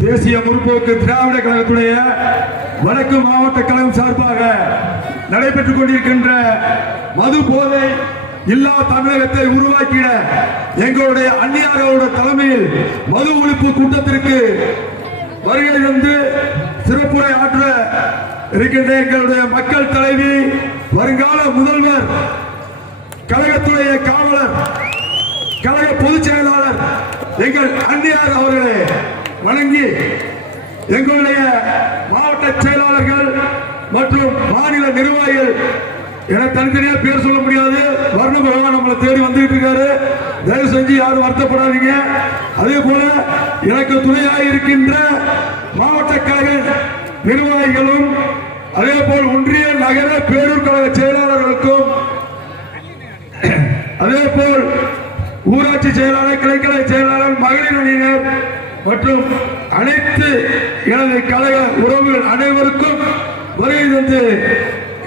தேசிய முற்போக்கு திராவிட கழகத்துடைய வடக்கு மாவட்ட கழகம் சார்பாக நடைபெற்றுக் கொண்டிருக்கின்ற மது போதை இல்லா தமிழகத்தை உருவாக்கிட எங்களுடைய அந்நியாரோட தலைமையில் மது ஒழிப்பு கூட்டத்திற்கு வருகை தந்து சிறப்புரை ஆற்ற இருக்கின்ற எங்களுடைய மக்கள் தலைவி, வருங்கால முதல்வர், கழகத்துடைய காவலர், கழக பொதுச் செயலாளர் எங்கள் அந்நியார் அவர்களை வணங்கி எங்களுடைய மாவட்ட செயலாளர்கள் மற்றும் மாநில நிர்வாகிகள் என தனித்தனியா பேர் சொல்ல முடியாது, வர்ண பகவான் நம்மளை தேடி வந்துட்டு இருக்காரு, தயவு செஞ்சு யாரும் வருத்தப்படாதீங்க. அதே போல எனக்கு துணையாக இருக்கின்ற மாவட்ட கழக நிர்வாகிகளும் அதே போல் ஒன்றிய நகர பேரூர் கழக செயலாளர்களுக்கும் அதே போல் ஊராட்சி செயலாளர், கிளைக்கழக செயலாளர், மகளிர் அணியினர் மற்றும் அனைத்து எனது கழக உறவுகள் அனைவருக்கும் வருகை தந்து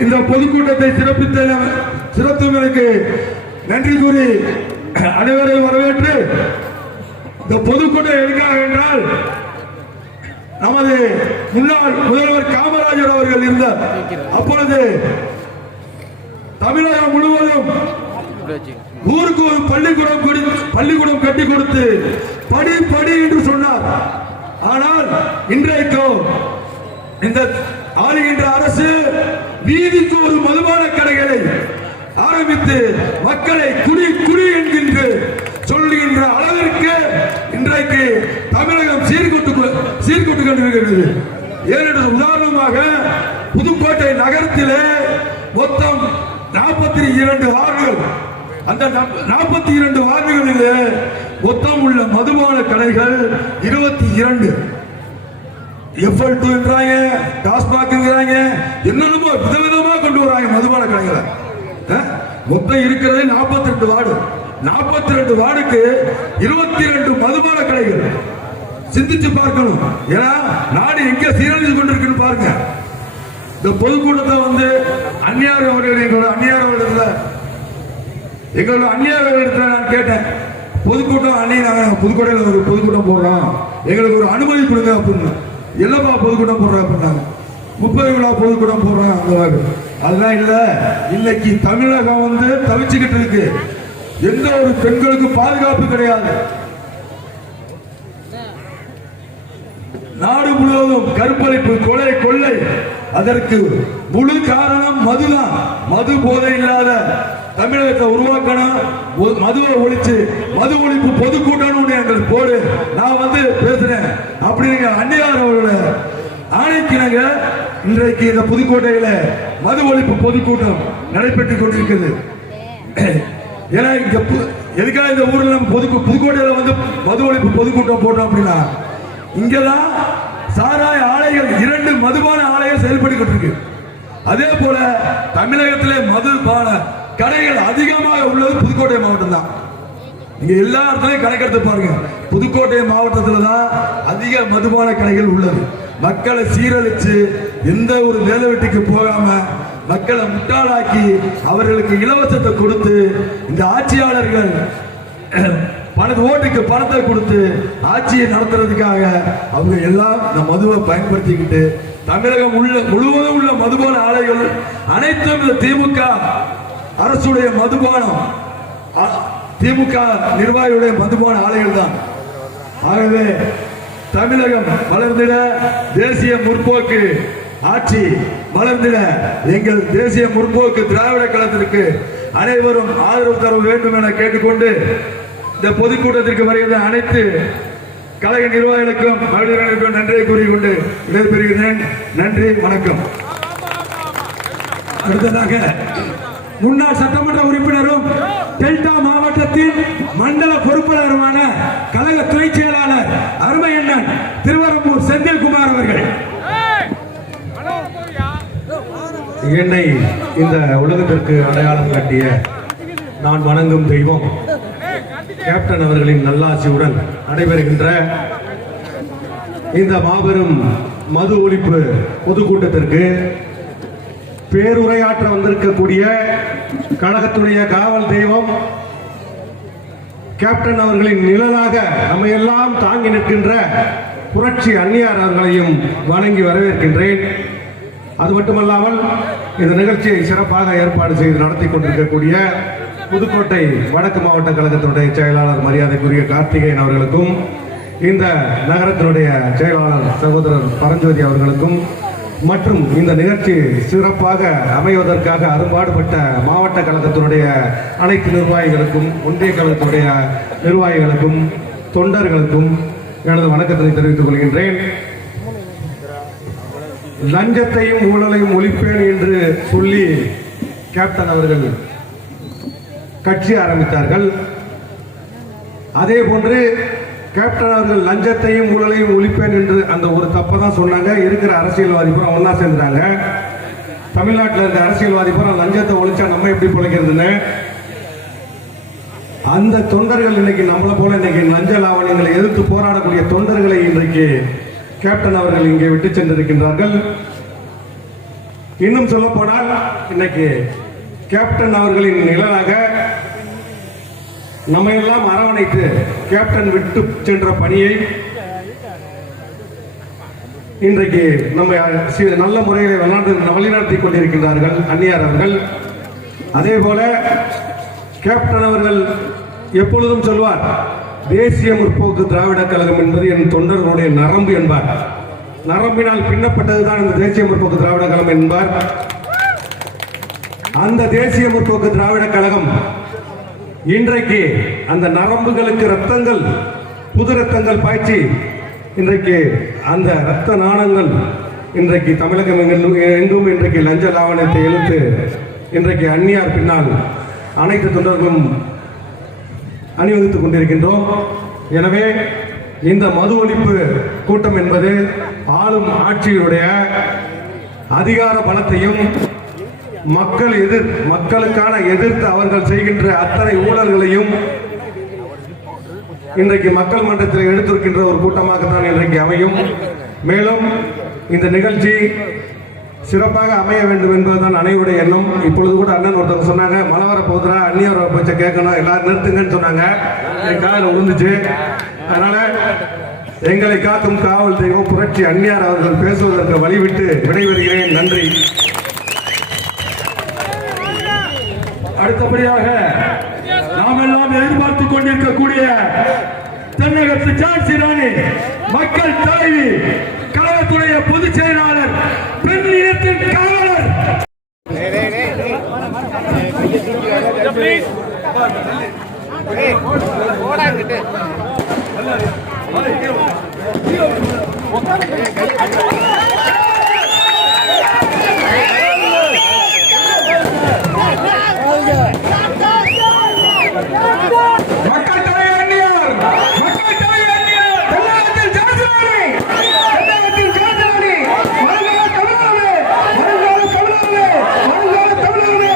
இந்த பொதுக்கூட்டத்தை சிறப்பித்ததற்கு நன்றி கூறி அனைவரையும் வரவேற்று, இந்த பொதுக்கூட்டம் எதுக்காக என்றால் நமது முன்னாள் முதல்வர் காமராஜர் அவர்கள் இருந்தார். அப்பொழுது தமிழகம் முழுவதும் ஊருக்கு ஒரு பள்ளிக்கூடம் கட்டி கொடுத்து படி படி என்று சொன்னார். ஆனால் இன்றைக்கு இந்த ஆளுகின்ற அரசு வீதிக்கு ஒரு மதுபான கடைகளை ஆரம்பித்து மக்களை குடி குடி என்கின்ற சொல்லுகின்ற அளவிற்கு இன்றைக்கு தமிழகம் சீர்கொண்டு கொண்டிருக்கிறது. ஏனென்று உதாரணமாக புதுக்கோட்டை நகரத்திலே மொத்தம் 42 வார்டுகள். அந்த 42 வார்டுகளிலே மொத்தம் உள்ள மதுபான கடைகள் 22. FL2 என்றாங்க, டாஸ்மாக் என்கிறாங்க, என்னென்னமோ விதவிதமா கொண்டு வராங்க மதுபான கடைகளை. மொத்தம் இருக்கிறது 42 வார்டு. 42 வார்டுக்கு 22 மதுபான கடைகள். சிந்திச்சு பார்க்கணும். ஏன்னா நாடு எங்க சீரழிந்து கொண்டிருக்குன்னு பாருங்க. இந்த பொதுக்கூட்டத்தை வந்து அந்நியார் அவர்கள் எங்களோட அந்நியார் அவர்களிடத்துல நான் கேட்டேன், பொதுக்கூட்டம் அன்னைக்கு நாங்கள் புதுக்கோட்டையில் ஒரு பொதுக்கூட்டம் போடுறோம், எங்களுக்கு ஒரு அனுமதி கொடுங்க அப்படின்னு. எல்லாப்பா பொதுக்கூட்டம் போடுறோம் அப்படின்னாங்க. 30 விழா பொதுக்கூட்டம் போடுறோம் அந்த. அதெல்லாம் இல்ல, இன்னைக்கு தமிழகம் வந்து தவிச்சுக்கிட்டு இருக்கு. எந்த ஒரு பெண்களுக்கு பாதுகாப்பு கிடையாது. நாடு முழுவதும் கற்பழிப்பு, கொலை, கொள்ளை. அதற்கு முழு காரணம் மதுதான். மது போதை இல்லாத தமிழகத்தை உருவாக்கணும், மதுவை ஒழிச்சு மது ஒழிப்பு பொதுக்கூட்டம் எங்கள் போடு. நான் வந்து பேசுறேன் அப்படிங்க அந்நியார் அவர்கள ஆணைக்கிணங்க இன்றைக்கு இந்த புதுக்கோட்டையில மது ஒழிப்பு பொதுக்கூட்டம் நடைபெற்றுக் கொண்டிருக்கிறது. ஏன்னா இங்க எதுக்காக இந்த ஊர்ல நம்ம புதுக்கோட்டையில வந்து மது ஒழிப்பு பொதுக்கூட்டம் போட்டோம் அப்படின்னா, இங்கதான் சாராய ஆலைகள் 2 மதுபான ஆலைகள் செயல்பட்டு இருக்கு. அதே போல தமிழகத்திலே மதுபான கடைகள் அதிகமாக உள்ளது புதுக்கோட்டை மாவட்டம் தான். இங்க எல்லா இடத்துலயும் கணக்கெடுத்து பாருங்க, புதுக்கோட்டை மாவட்டத்தில் தான் அதிக மதுபான கடைகள் உள்ளது. மக்களை சீரழிச்சு எந்த ஒரு வேலை வெட்டிக்கு போகாம மக்களை முட்டாளாக்கி அவர்களுக்கு இலவசத்தை கொடுத்து இந்த ஆட்சியாளர்கள் ஓட்டுக்கு பணத்தை கொடுத்து ஆட்சியை நடத்துறதுக்காக அவங்க எல்லாம் இந்த மதுவை பயன்படுத்திக்கிட்டு தமிழகம் முழுவதும் உள்ள மதுபான ஆலைகள் அனைத்தும் இந்த திமுக அரசுடைய மதுபானம், திமுக நிர்வாகிகளுடைய மதுபான ஆலைகள் தான். ஆகவே தமிழகம் வளர்ந்திட, தேசிய முற்போக்கு ஆட்சி வளர்ந்திட எங்கள் தேசிய முற்போக்கு திராவிட கழகத்திற்கு அனைவரும் ஆதரவு தர வேண்டும் என கேட்டுக்கொண்டு இந்த பொதுக்கூட்டத்திற்கு வருகிற அனைத்து கழக நிர்வாகிகளுக்கும் மகளிர்களுக்கும் நன்றியை கூறிக்கொண்டு விடைபெறுகிறேன். நன்றி, வணக்கம். அடுத்ததாக முன்னாள் சட்டமன்ற உறுப்பினரும் டெல்டா மாவட்டத்தின் மண்டல பொறுப்பாளருமான கழக துணை செயலாளர் அருமை அண்ணன் திருவரம்பூர் செந்தில்குமார் அவர்கள். என்னை இந்த உலகத்திற்கு அடையாளம் காட்டிய நான் வணங்கும் தெய்வம் கேப்டன் அவர்களின் நல்லாட்சியுடன் நடைபெறுகின்ற இந்த மாபெரும் மது ஒழிப்பு பொதுக்கூட்டத்திற்கு பேருரையாற்ற வந்திருக்கக்கூடிய கழகத்துடைய காவல் தெய்வம் கேப்டன் அவர்களின் நிழலாக நம்மையெல்லாம் தாங்கி நிற்கின்ற புரட்சி அன்னியார் அவர்களையும் வணங்கி வரவேற்கின்றேன். அது மட்டுமல்லாமல் இந்த நிகழ்ச்சியை சிறப்பாக ஏற்பாடு செய்து நடத்தி கொண்டிருக்கக்கூடிய புதுக்கோட்டை வடக்கு மாவட்ட கழகத்தினுடைய செயலாளர் மரியாதைக்குரிய கார்த்திகேயன் அவர்களுக்கும், இந்த நகரத்தினுடைய செயலாளர் சகோதரர் பரஞ்சோதி அவர்களுக்கும், மற்றும் இந்த நிகழ்ச்சி சிறப்பாக அமைவதற்காக அரும்பாடுபட்ட மாவட்ட கழகத்தினுடைய அனைத்து நிர்வாகிகளுக்கும், ஒன்றிய கழகத்தினுடைய நிர்வாகிகளுக்கும், தொண்டர்களுக்கும் எனது வணக்கத்தை தெரிவித்துக் கொள்கின்றேன். லஞ்சத்தையும் ஊழலையும் ஒழிப்பேன் என்று சொல்லி கேப்டன் அவர்கள் கட்சி ஆரம்பித்தார்கள். அதே போன்று கேப்டன் அவர்கள் லஞ்சத்தையும் ஊழலையும் ஒழிப்பேன் என்று அந்த ஒரு தப்பை தான் சொன்னாங்க. இருக்கிற அரசியல்வாதி பூரா ஒன்னா சேர்ந்தாங்க. தமிழ்நாட்டில் இருக்க அரசியல்வாதி பூரா லஞ்சத்தை ஒழிச்சா நம்ம எப்படி பிழைக்கிறதுன்னு அந்த தொண்டர்கள் இன்னைக்கு நம்மளை போல இன்னைக்கு லஞ்ச லாவணியங்களை எதிர்த்து போராடக்கூடிய தொண்டர்களை இன்றைக்கு கேப்டன் அவர்கள் இங்கே விட்டு சென்றிருக்கின்றார்கள். இன்னும் சொல்ல போனால் இன்னைக்கு கேப்டன் அவர்களின் நிழலாக நம்ம எல்லாம் அரவணைத்து கேப்டன் விட்டு சென்ற பணியை இன்றைக்கு நம்ம நல்ல முறையில் வழிநடத்தி கொண்டிருக்கின்றார்கள் அன்னியார் அவர்கள். அதே போல கேப்டன் அவர்கள் எப்பொழுதும் சொல்வார், தேசிய முற்போக்கு திராவிட கழகம் என்பது என் தொண்டர்களுடைய நரம்பு என்பார். நரம்பினால் பின்னப்பட்டதுதான் இந்த தேசிய முற்போக்கு திராவிட கழகம் என்பார். அந்த தேசிய முற்போக்கு திராவிட கழகம் இன்றைக்கு அந்த நரம்புகளுக்கு ரத்தங்கள், புது ரத்தங்கள் பாய்ச்சி இன்றைக்கு அந்த ரத்த நாணங்கள் இன்றைக்கு தமிழகம் எங்கும் இன்றைக்கு லஞ்ச லாவணத்தை இழுத்து இன்றைக்கு அந்நியார் பின்னால் அனைத்து தொண்டர்களும் அணிவகுத்துக் கொண்டிருக்கின்றோம். எனவே இந்த மது ஒழிப்பு கூட்டம் என்பது ஆளும் ஆட்சியுடைய அதிகார பலத்தையும் மக்களுக்கான எதிர்த்து அவர்கள் செய்கின்ற அத்தனை ஊழல்களையும் இன்றைக்கு மக்கள் மன்றத்தில் எடுத்திருக்கின்ற ஒரு கூட்டமாகத்தான் இன்றைக்கு அமையும். மேலும் இந்த நிகழ்ச்சி சிறப்பாக அமைய வேண்டும் என்பதுதான் அனைவருடைய எண்ணம். இப்பொழுது கூட அண்ணன் ஒருத்தவங்க சொன்னாங்க, மழை வர போதுரா அந்நியர் பேச்ச கேட்கணும், எல்லாரும் நிறுத்துங்கன்னு சொன்னாங்க. என் காதில் விழுந்துச்சு. அதனால எங்களை காக்கும் காவல் தெய்வம் புரட்சி அன்னியார் அவர்கள் பேசுவதற்கு வழிவிட்டு விடைபெறுகிறேன். நன்றி. அடுத்தபடியாக நாம் எல்லாம் எதிர்பார்த்துக் கொண்டிருக்கக்கூடிய தென்னகத்து ஜான்சி ராணி மக்கள் தலைவி கழகத்துடைய பொதுச் செயலாளர் பெண் இனத்தின் காவலர் மக்கள் தலைவர் அன்னியார், மக்கள் தலைவர் அன்னியார், தென்னகத்தில் ஜான்சி ராணி, தென்னகத்தில் ஜான்சி ராணி, வருங்கால தமிழர்களே, வருங்கால தமிழர்களே, வருங்கால தமிழர்களே,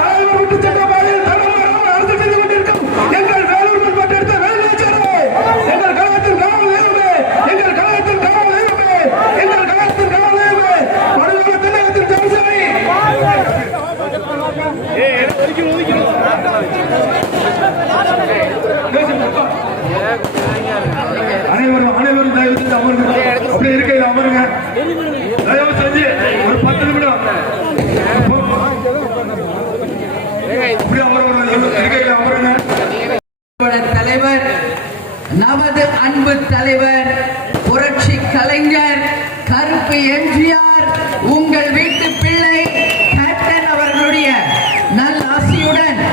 தலைவர் விட்டு சென்ற பாதையில் தலைவராக அரசு செய்து கொண்டிருக்கும் எங்கள் வேலூர் முன்பட்டு எடுத்த வேலுநாச்சியாரே, எங்கள் கழகத்தின் காவல் தெய்வமே, எங்கள் கழகத்தின் காவல் தெய்வமே, எங்கள் கழகத்தின் காவல் தெய்வமே, வருங்கால தென்னகத்தில் ஜான்சி ராணி. அனைவரும் தயவு செஞ்சு அமருங்க. அப்படி இருக்கையில் அமருங்க. தயவு செஞ்சு ஒரு 10 நிமிடம் அப்படி இருக்கையில் அமருங்க. தலைவர், நமது அன்பு தலைவர் புரட்சி கலைஞர் கருப்பு எம்ஜிஆர் உங்கள் வீட்டு பிள்ளை கேப்டன் அவர்களுடைய நல் ஆசியுடன்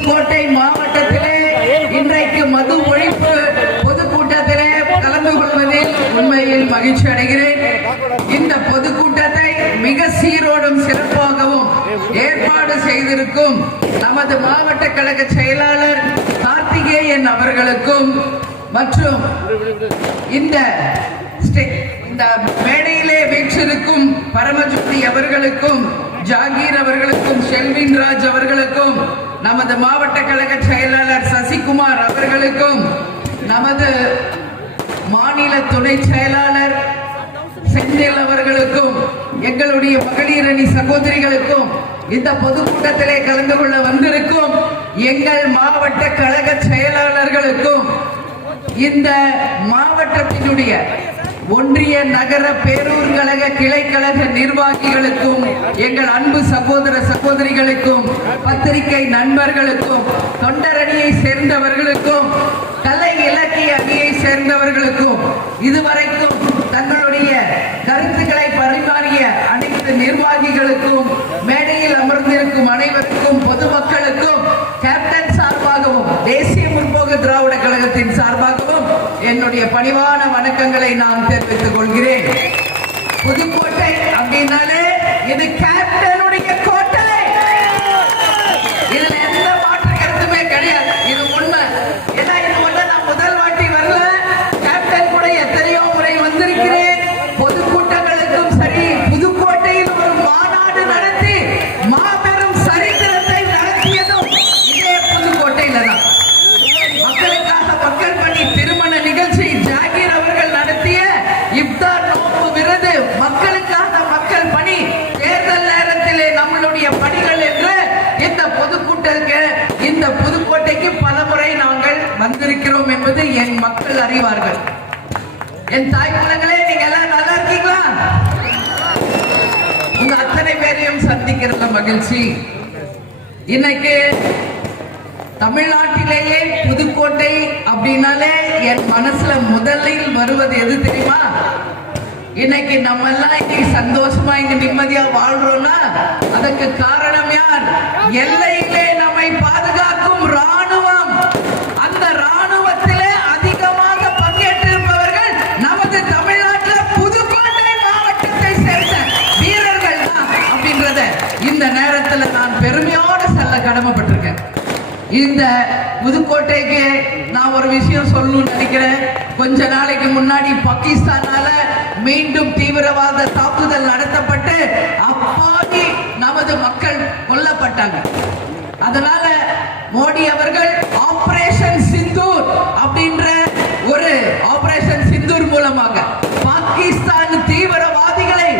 புதுக்கோட்டை மாவட்டத்திலே இன்றைக்கு மது ஒழிப்பு பொதுக்கூட்டத்திலே கலந்து கொள்வதில் உண்மையில் மகிழ்ச்சி அடைகிறேன். இந்த பொதுக்கூட்டத்தை மிக சீரோடும் சிறப்பாகவும் ஏற்பாடு செய்திருக்கும் நமது மாவட்ட கழக செயலாளர் கார்த்திகேயன் அவர்களுக்கும் மற்றும் இந்த மேடையிலே வீற்றிருக்கும் பரமஜோதி அவர்களுக்கும், ஜாகீர் அவர்களுக்கும், ஷெல்வின் ராஜ் அவர்களுக்கும், நமது மாவட்ட கழக செயலாளர் சசிகுமார் அவர்களுக்கும், நமது மாநில துணை செயலாளர் செந்தில் அவர்களுக்கும், எங்களுடைய மகளிர் அணி சகோதரிகளுக்கும், இந்த பொதுக்கூட்டத்திலே கலந்து கொள்ள வந்திருக்கும் எங்கள் மாவட்ட கழக செயலாளர்களுக்கும், இந்த மாவட்டத்தினுடைய ஒன்றிய நகர பேரூர் கழக கிளை கழக நிர்வாகிகளுக்கும், எங்கள் அன்பு சகோதர சகோதரிகளுக்கும், பத்திரிகை நண்பர்களுக்கும், தொண்டரணியை சேர்ந்தவர்களுக்கும், கலை இலக்கிய அணியை சேர்ந்தவர்களுக்கும், இதுவரைக்கும் தங்களுடைய கருத்துக்களை பரிமாறிய அனைத்து நிர்வாகிகளுக்கும், மேடையில் அமர்ந்திருக்கும் அனைவருக்கும், பொதுமக்களுக்கும், கேப்டன் சார்பாகவும் தேசிய முற்போக்கு திராவிட கழகத்தின் சார்பாகவும் என்னுடைய பணிவான வணக்கங்களை நான் தெரிவித்துக் கொள்கிறேன். புதுக்கோட்டை அப்படின்னாலே இது கேப்டனுடைய கோட்டை, இதுல எந்த மாற்று கருத்துமே கிடையாது. இது உண்மை. ஏன்னா இது ஒண்ணு நான் முதல் வாட்டி வரல, கேப்டன் கூட எத்தனையோ முறை வந்திருக்கிறேன். பொதுக்கூட்டங்களுக்கும் சரி, புதுக்கோட்டையில் ஒரு மாநாடு நடத்தி மாபெரும் சரித்திரத்தை நடத்தியதும் இதே புதுக்கோட்டையில தான். மக்களுக்காக மக்கள் பணி திருமண நிகழ்ச்சி ஜாகீர் அவர்கள் நடத்திய இப்தார் நோன்பு விருது, மக்களுக்காக மக்கள் பணி, தேர்தல் நேரத்திலே நம்மளுடைய பணிகள் என்று இந்த புதுக்கோட்டைக்கு பல முறை நாங்கள் வந்திருக்கிறோம் என்பது என் மக்கள் அறிவார்கள். என் தாய் குலங்களே, நீங்க எல்லாம் நல்லா இருக்கீங்களா? உங்க அத்தனை பேரையும் சந்திக்கிறதுல மகிழ்ச்சி. இன்னைக்கு தமிழ்நாட்டிலேயே புதுக்கோட்டை அப்படின்னாலே என் மனசுல முதலில் வருவது எது தெரியுமா? இன்னைக்கு நம்ம எல்லாம் இன்னைக்கு சந்தோஷமா இங்க நிம்மதியா வாழ்றோம்னா அதற்கு காரணம் யார்? எல்லையிலே நம்மை பாதுகாக்கும் ராணுவம். அந்த ராணுவத்திலே அதிகமாக பங்கேற்றிருப்பவர்கள் நமது தமிழ்நாட்டில் புதுக்கோட்டை மாவட்டத்தை சேர்ந்த வீரர்கள் தான் அப்படின்றத இந்த நேரத்தில் நான் பெருமையோடு சொல்ல கடமைப்பட்டிருக்கேன். இந்த புதுக்கோட்டைக்கு நான் ஒரு விஷயம் சொல்லணும்னு நினைக்கிறேன். கொஞ்ச நாளைக்கு முன்னாடி பாகிஸ்தானால மீண்டும் தீவிரவாத தாக்குதல் நடத்தப்பட்டு அப்பாவி நமது மக்கள் கொல்லப்பட்டாங்க. அதனால மோடி அவர்கள் ஆபரேஷன் சிந்தூர் அப்படின்ற ஒரு ஆபரேஷன் சிந்தூர் மூலமாக பாகிஸ்தான் தீவிரவாதிகளை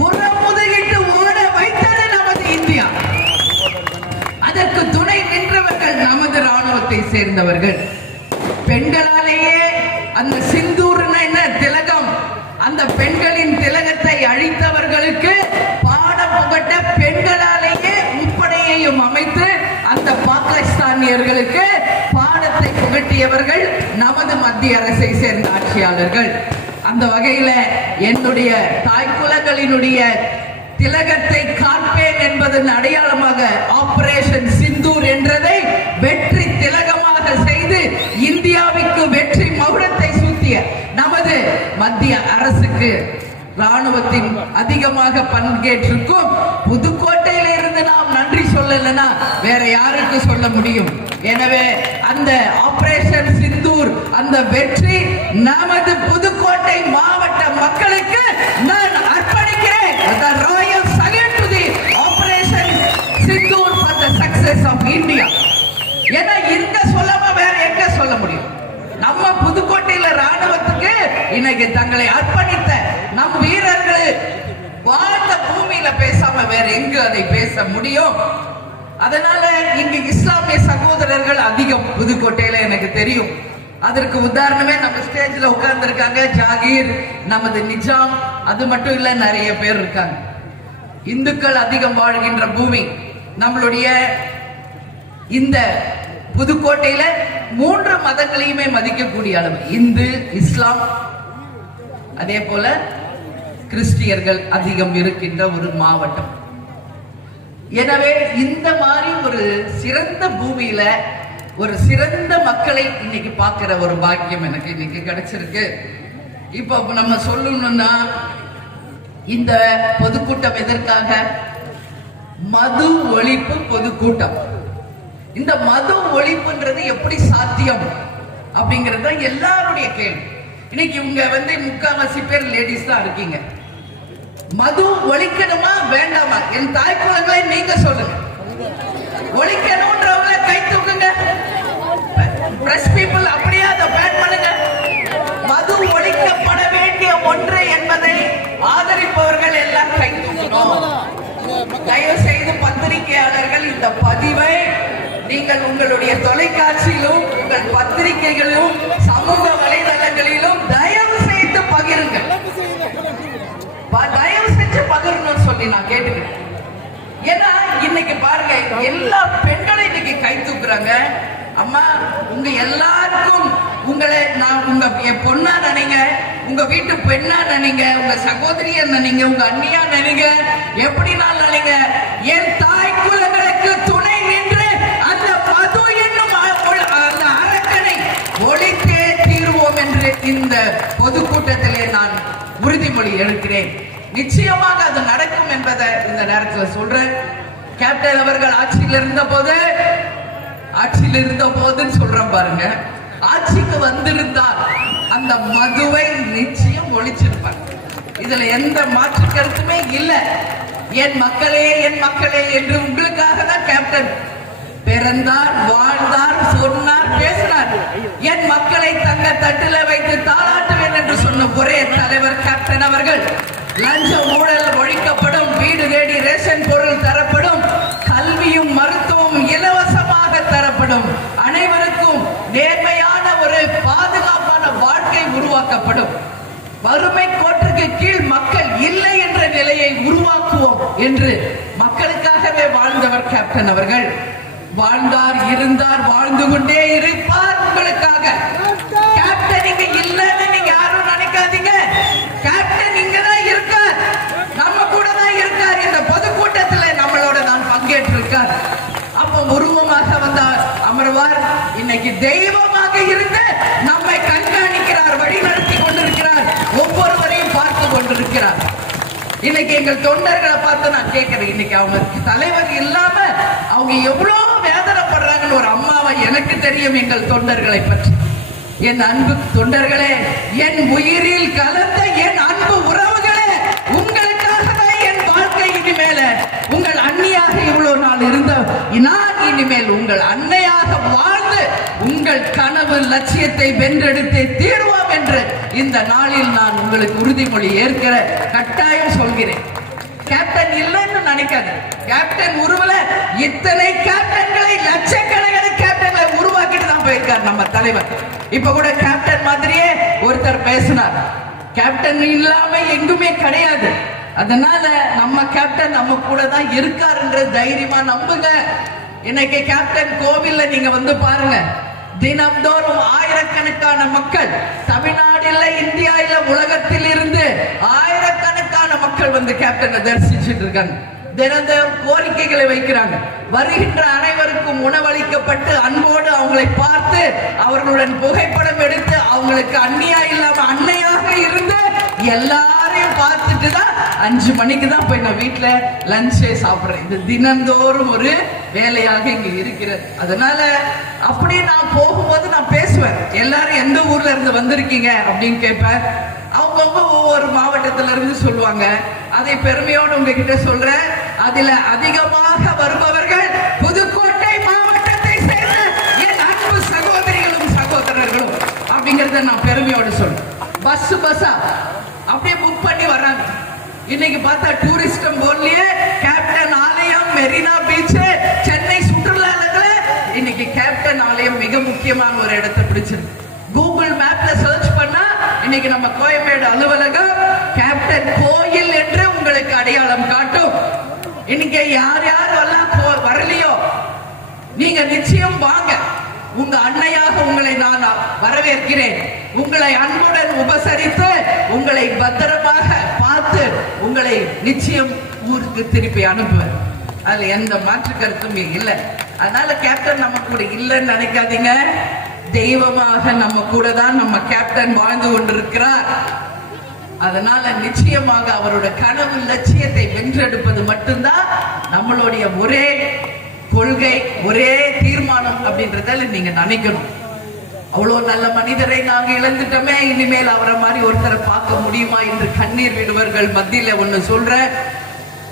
புறமுதுகிட்டு ஓட வைத்தது நமது இந்தியா. அதற்கு துணை நின்றவர்கள் நமது ராணுவத்தை சேர்ந்தவர்கள். பெண்களாலேயே அந்த சிந்தூர் என்ன திலகம், அந்த பெண்களின் திலகத்தை அழித்தவர்களுக்கு பாடம் புகட்ட பெண்களாலேயே முப்படையையும் அமைத்து அந்த பாகிஸ்தானியர்களுக்கு பாடத்தை புகட்டியவர்கள் நமது மத்திய அரசை சேர்ந்த ஆட்சியாளர்கள். அந்த வகையில என்னுடைய தாய்க்குலங்களினுடைய திலகத்தை காப்பேன் என்பதன் அடையாளமாக ஆபரேஷன் சிந்தூர் என்றதை வெற்றி திலகமாக செய்து இந்தியாவுக்கு வெற்றி மகுடத்தை சூட்டிய நமது மத்திய அரசுக்கு, ராணுவத்தின் அதிகமாக பங்கேற்றிருக்கும் புதுக்கோட்டையில இருந்து நாம் நன்றி சொல்லலைன்னா வேற யாருக்கு சொல்ல முடியும்? எனவே அந்த ஆபரேஷன் சிந்தூர், அந்த வெற்றி நமது புதுக்கோட்டை மாவட்ட மக்களுக்கு நான் அர்ப்பணிக்கிறேன். The royal salute to the Operation Sindoor for the success of India. ஏன்னா இங்க சொல்லாம வேற எங்க சொல்ல முடியும்? நம்ம புதுக்கோட்டையில ராணுவத்துக்கு இன்னைக்கு தங்களை அர்ப்பணித்த நம் வீரர்கள் வாழ்ந்த பூமியில பேசாம வேற எங்க அதை பேச முடியும்? அதனால இங்கு இஸ்லாமிய சகோதரர்கள் அதிகம் புதுக்கோட்டையில எனக்கு தெரியும். அதற்கு உதாரணமே நம்ம ஸ்டேஜ்ல உட்கார்ந்து இருக்காங்க ஜாகீர், நமது நிஜாம், அது மட்டும் இல்ல நிறைய பேர் இருக்காங்க. இந்துக்கள் அதிகம் வாழ்கின்ற பூமி நம்மளுடைய இந்த புதுக்கோட்டையில 3 மதங்களையுமே மதிக்கக்கூடிய அளவு இந்து, இஸ்லாம், அதே போல கிறிஸ்டியர்கள் அதிகம் இருக்கின்ற ஒரு மாவட்டம். எனவே இந்த மாதிரி ஒரு சிறந்த பூமியில ஒரு சிறந்த மக்களை இன்னைக்கு பார்க்கிற ஒரு பாக்கியம் எனக்கு இன்னைக்கு கிடைச்சிருக்கு. இப்போ நம்ம சொல்லணும்னா இந்த பொதுக்கூட்டம் எதற்காக? மது ஒழிப்பு பொதுக்கூட்டம். இந்த மது ஒழிப்புன்றது எப்படி சாத்தியம் அப்படிங்கறது எல்லாருடைய கேள்வி. இன்னைக்கு இவங்க முக்காவாசி பேர் லேடிஸ் தான் இருக்கீங்க. மது ஒழிக்கணுமா வேண்டாமா? என் தாய் குலங்களை நீங்க சொல்லுங்க. ஒழிக்கணும்ன்றவங்கள கை தூக்குங்க. பிரஸ் பீப்புள் அப்படியே அதை பேன் பண்ணுங்க. மது ஒழிக்கப்பட வேண்டிய ஒன்று என்பதை ஆதரிப்பவர்கள் எல்லாம் கை தூக்கணும். தயவு செய்து பத்திரிகையாளர்கள் இந்த பதிவை நீங்கள் உங்களுடைய தொலைக்காட்சியிலும் உங்கள் பத்திரிகைகளிலும் சமூக வலைதளங்களிலும் தயவு செய்து பகிருங்கள். தயவு செஞ்சு பகிரணும்னு சொல்லி நான் கேட்டுக்கிறேன். ஏன்னா இன்னைக்கு பாருங்க, எல்லா பெண்களும் இன்னைக்கு கை தூக்குறாங்க. அம்மா, உங்க எல்லாருக்கும் உங்களை நான் உங்க பொண்ணா நினைங்க, உங்க வீட்டு பெண்ணா நினைங்க, உங்க சகோதரியா நினைங்க, உங்க அண்ணியா நினைங்க, எப்படினா நினைங்க. என் தாய் குலங்களுக்கு துணை நின்று அந்த மது என்னும் அந்த அரக்கனை ஒழித்தே தீர்வோம் என்று இந்த பொதுக்கூட்டத்திலே நான் உறுதிமொழி எடுக்கிறேன். நிச்சயமாக அது நடக்கும் என்பதை இந்த நேரத்தில் சொல்றேன். கேப்டன் அவர்கள் ஆட்சியில் இருந்த போதுன்னு சொல்றேன் பாருங்க, ஆட்சிக்கு வந்திருந்தால் அந்த மதுவை நிச்சயம் ஒழிச்சிருப்பார். இதுல எந்த மாற்று கருத்துமே இல்லை. என் மக்களே என்று உங்களுக்காக தான் கேப்டன் பிறந்தார், வாழ்ந்தார், சொன்னார், பேசினார். என் மக்களை தங்க தட்டில வைத்து தாளாட்டுவேன் என்று சொன்ன ஒரே தலைவர் கேப்டன் அவர்கள். லஞ்ச ஊழல் ஒழிக்கப்படும், வீடு தேடி ரேஷன் பொருள் தரப்படும், கல்வியும் மருத்துவம் இலவசமாக தரப்படும், அனைவருக்கும் நேர்மையான ஒரு பாதுகாப்பான வாழ்க்கை உருவாக்கப்படும், வறுமை கோட்டுக்கு கீழ் மக்கள் இல்லை என்ற நிலையை உருவாக்குவோம் என்று மக்களுக்காகவே வாழ்ந்தவர் கேப்டன் அவர்கள். வாழ்ந்தார், இருந்தார், வாழ்ந்து கொண்டே இருப்பார் உங்களுக்காக. கேப்டன் இங்க இல்லைன்னு நீங்க யாரும் நினைக்காதீங்க. கேப்டன் இங்க தான் இருக்கார், நம்ம கூட தான் இருக்கார். இந்த பொதுக்கூட்டத்தில் நம்மளோட தான் பங்கேற்றிருக்கார். அப்ப உருவமாக வந்தார், அமர்வார். இன்னைக்கு தெய்வமாக இருந்து நம்மை கண்காணிக்கிறார், வழிநடத்தி கொண்டிருக்கிறார், ஒவ்வொருவரையும் பார்த்து கொண்டிருக்கிறார். இன்னைக்கு எங்கள் தொண்டர்களை பார்த்து நான் கேட்கிறேன், இன்னைக்கு அவங்க தலைவர் இல்லாம அவங்க எவ்வளவு வேதனைப்படுறாங்கன்னு ஒரு அம்மாவை எனக்கு தெரியும். எங்கள் தொண்டர்களை பற்றி, என் அன்பு தொண்டர்களே, என் உயிரில் கலந்த என் அன்பு உறவுகளே, உங்களுக்காக தான் என் வாழ்க்கை. இனிமேல உங்கள் அண்ணியாக இவ்வளவு நாள் இருந்த நான் இனிமேல் உங்கள் அன்னையாக வாழ்ந்து உங்கள் கனவு லட்சியத்தை வென்றெடுத்தே தீர்வோம் என்று இந்த நாளில் நான் உங்களுக்கு உறுதிமொழி ஏற்கிற கட்டாயம் சொல்கிறேன். கேப்டன் இல்லைன்னு நினைக்காது. கேப்டன் உருவல இத்தனை கேப்டன்களை, லட்சக்கணக்கான கேப்டன்களை உருவாக்கிட்டு தான் போயிருக்கார் நம்ம தலைவர். இப்ப கூட கேப்டன் மாதிரியே ஒருத்தர் பேசினார், கேப்டன் இல்லாம எங்குமே கிடையாது. அதனால நம்ம கேப்டன் நம்ம கூட தான் இருக்காருன்ற தைரியமா நம்புங்க. இன்னைக்கு கேப்டன் கோவில்ல நீங்க பாருங்க, தினம்தோறும் ஆயிரக்கணக்கான மக்கள், தமிழ்நாடுல, இந்தியா இல்ல உலகத்தில் இருந்து ஆயிரக்கணக்கான மக்கள் கேப்டனை தரிசிச்சுட்டு இருக்காங்க. தினந்தோறும் கோரிக்கைகளை வைக்கிறாங்க. வருகின்ற அனைவருக்கும் உணவளிக்கப்பட்டு அன்போடு அவங்களை பார்த்து அவர்களுடன் புகைப்படம் எடுத்து அவங்களுக்கு அண்ணியா இல்லாம அன்னையாக இருந்து எல்லாரையும் பார்த்துட்டு தான் 5 மணிக்கு தான் போய் நான் வீட்டுல லஞ்சே சாப்பிடுறேன். இது தினந்தோறும் ஒரு வேலையாக இங்க இருக்கிறது. அதனால அப்படியே நான் போகும்போது நான் பேசுவேன், எல்லாரும் எந்த ஊர்ல இருந்து வந்திருக்கீங்க அப்படின்னு கேட்பேன். அவங்கவுங்க ஒவ்வொரு மாவட்டத்தில இருந்து சொல்லுவாங்க. அதை பெருமையோடு உங்ககிட்ட சொல்றேன். அதுல அதிகமாக வருபவர்கள் புதுக்கோட்டை மாவட்டத்தை சேர்ந்த என் அன்பு சகோதரிகளும் சகோதரர்களும் அப்படிங்கறத நான் பெருமையோடு சொல்றேன். பஸ்ஸா அப்படியே புக் பண்ணி வர்றாங்க. இன்னைக்கு பார்த்தா டூரிஸ்டம் போர்ட்லயே கேப்டன் ஆலயம், மெரினா பீச், சென்னை சுற்றுலால இன்னைக்கு கேப்டன் ஆலயம் மிக முக்கியமான ஒரு இடத்தை பிடிச்சிருக்கு. கூகுள் மேப்ல சர்ச் பண்ணா இன்னைக்கு நம்ம கோயம்பேடு அலுவலகம் கேப்டன் கோயில் என்று உங்களுக்கு அடையாளம் காட்டும். இன்னைக்கு யார் யார் வரலையோ நீங்க நிச்சயம் வாங்க. உங்க அன்னையாக உங்களை நான் வரவேற்கிறேன். உங்களை அன்புடன் உபசரித்து உங்களை பத்திரமாக பார்த்து உங்களை நிச்சயம் ஊருக்கு திருப்பி அனுப்புவேன். அதுல எந்த மாற்று கருத்தும் இல்லை. அதனால கேப்டன் நம்ம கூட இல்லைன்னு நினைக்காதீங்க. தெய்வமாக நம்ம கூட தான் நம்ம கேப்டன் வாழ்ந்து கொண்டிருக்கிறார். அதனால நிச்சயமாக அவரோட கனவு லட்சியத்தை வென்றெடுப்பது மட்டும்தான் நம்மளுடைய ஒரே கொள்கை, ஒரே தீர்மானம் அப்படின்றதால நீங்க நினைக்கணும். அவ்வளவு நல்ல மனிதரை நாங்க இழந்துட்டோமே, இனிமேல் அவரை மாதிரி ஒருத்தரை பார்க்க முடியுமா என்று கண்ணீர் விடுவர்கள் மத்தியில ஒண்ணு சொல்ற,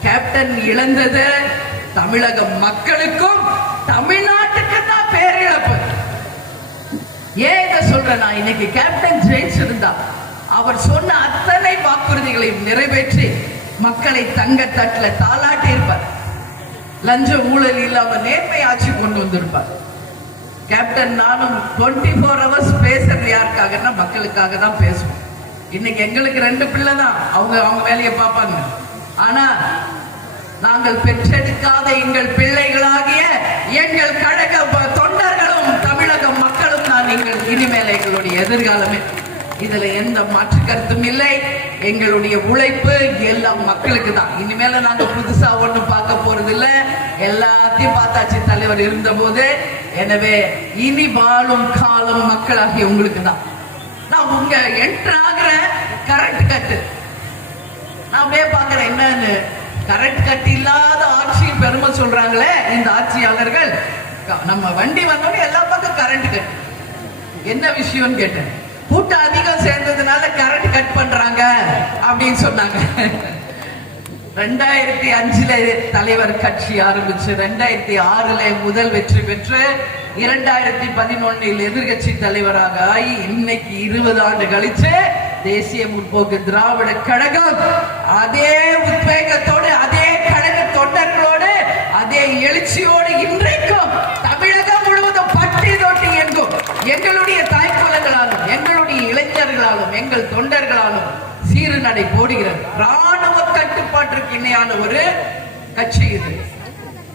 கேப்டன் இழந்தது தமிழக மக்களுக்கும் தமிழ்நாட்டுக்கு தான் பேரிழப்பு. ஏன் இதை சொல்றேன்னா, இன்னைக்கு கேப்டன் ஜெயிச்சிருந்தா அவர் சொன்ன அத்தனை வாக்குறுதிகளையும் நிறைவேற்றி மக்களை தங்க தட்டுல தாளாட்டி இருப்பார். லஞ்ச ஊழல் இல்லாம நேர்மை ஆட்சி கொண்டு வந்திருப்பார். கேப்டன் நானும் 24 hours பேசுறது யாருக்காகன்னா மக்களுக்காக தான் பேசுவோம். இன்னைக்கு எங்களுக்கு 2 பிள்ளை தான், அவங்க வேலையை பார்ப்பாங்க. ஆனா நாங்கள் பெற்றெடுக்காத எங்கள் பிள்ளைகளாகிய எங்கள் கழக தொண்டர்களும் தமிழக மக்களும் தான் எங்கள் இனிமேல் எங்களுடைய எதிர்காலமே. இதுல எந்த மாற்று கருத்தும் இல்லை. எங்களுடைய உழைப்பு எல்லாம் மக்களுக்கு தான். இனிமேல நாங்க புதுசா ஒண்ணு பார்க்க போறது இல்ல, எல்லாத்தையும் பார்த்தாச்சு தலைவர் இருந்த போது. எனவே இனி வாழும் காலம் மக்களாகிய உங்களுக்கு தான். நான் உங்க என்டர் ஆகிற கரண்ட் கட்டு நான் அப்படியே பாக்குறேன், என்னன்னு கரண்ட் கட்டு இல்லாத ஆட்சியின் பெருமை சொல்றாங்களே இந்த ஆட்சியாளர்கள். நம்ம வண்டி வந்தோடனே எல்லா பக்கம் கரண்ட் கட்டு. என்ன விஷயம்னு கேட்டேன். கூட்டம் அதிகம் சேர்ந்ததுனால கரண்ட் கட் பண்றாங்க அப்படின்னு சொன்னாங்க. 2005 தலைவர் கட்சி ஆரம்பிச்சு 2006 முதல் வெற்றி பெற்று 2011 எதிர்கட்சி தலைவராக ஆகி இன்னைக்கு 20 ஆண்டு கழிச்சு தேசிய முற்போக்கு திராவிட கழகம் அதே உத்வேகத்தோடு, அதே கழக தொண்டர்களோடு, அதே எழுச்சியோடு இன்றைக்கும் தமிழகம் முழுவதும் பட்டி தொட்டி எங்கும் எங்களுடைய தாய்க்குலங்களாலும் எங்களுடைய இளைஞர்களாலும் எங்கள் தொண்டர்களாலும் சீரு நடை போடுகிறது. ராணுவ கட்டுப்பாட்டிற்கு இணையான ஒரு கட்சி இது.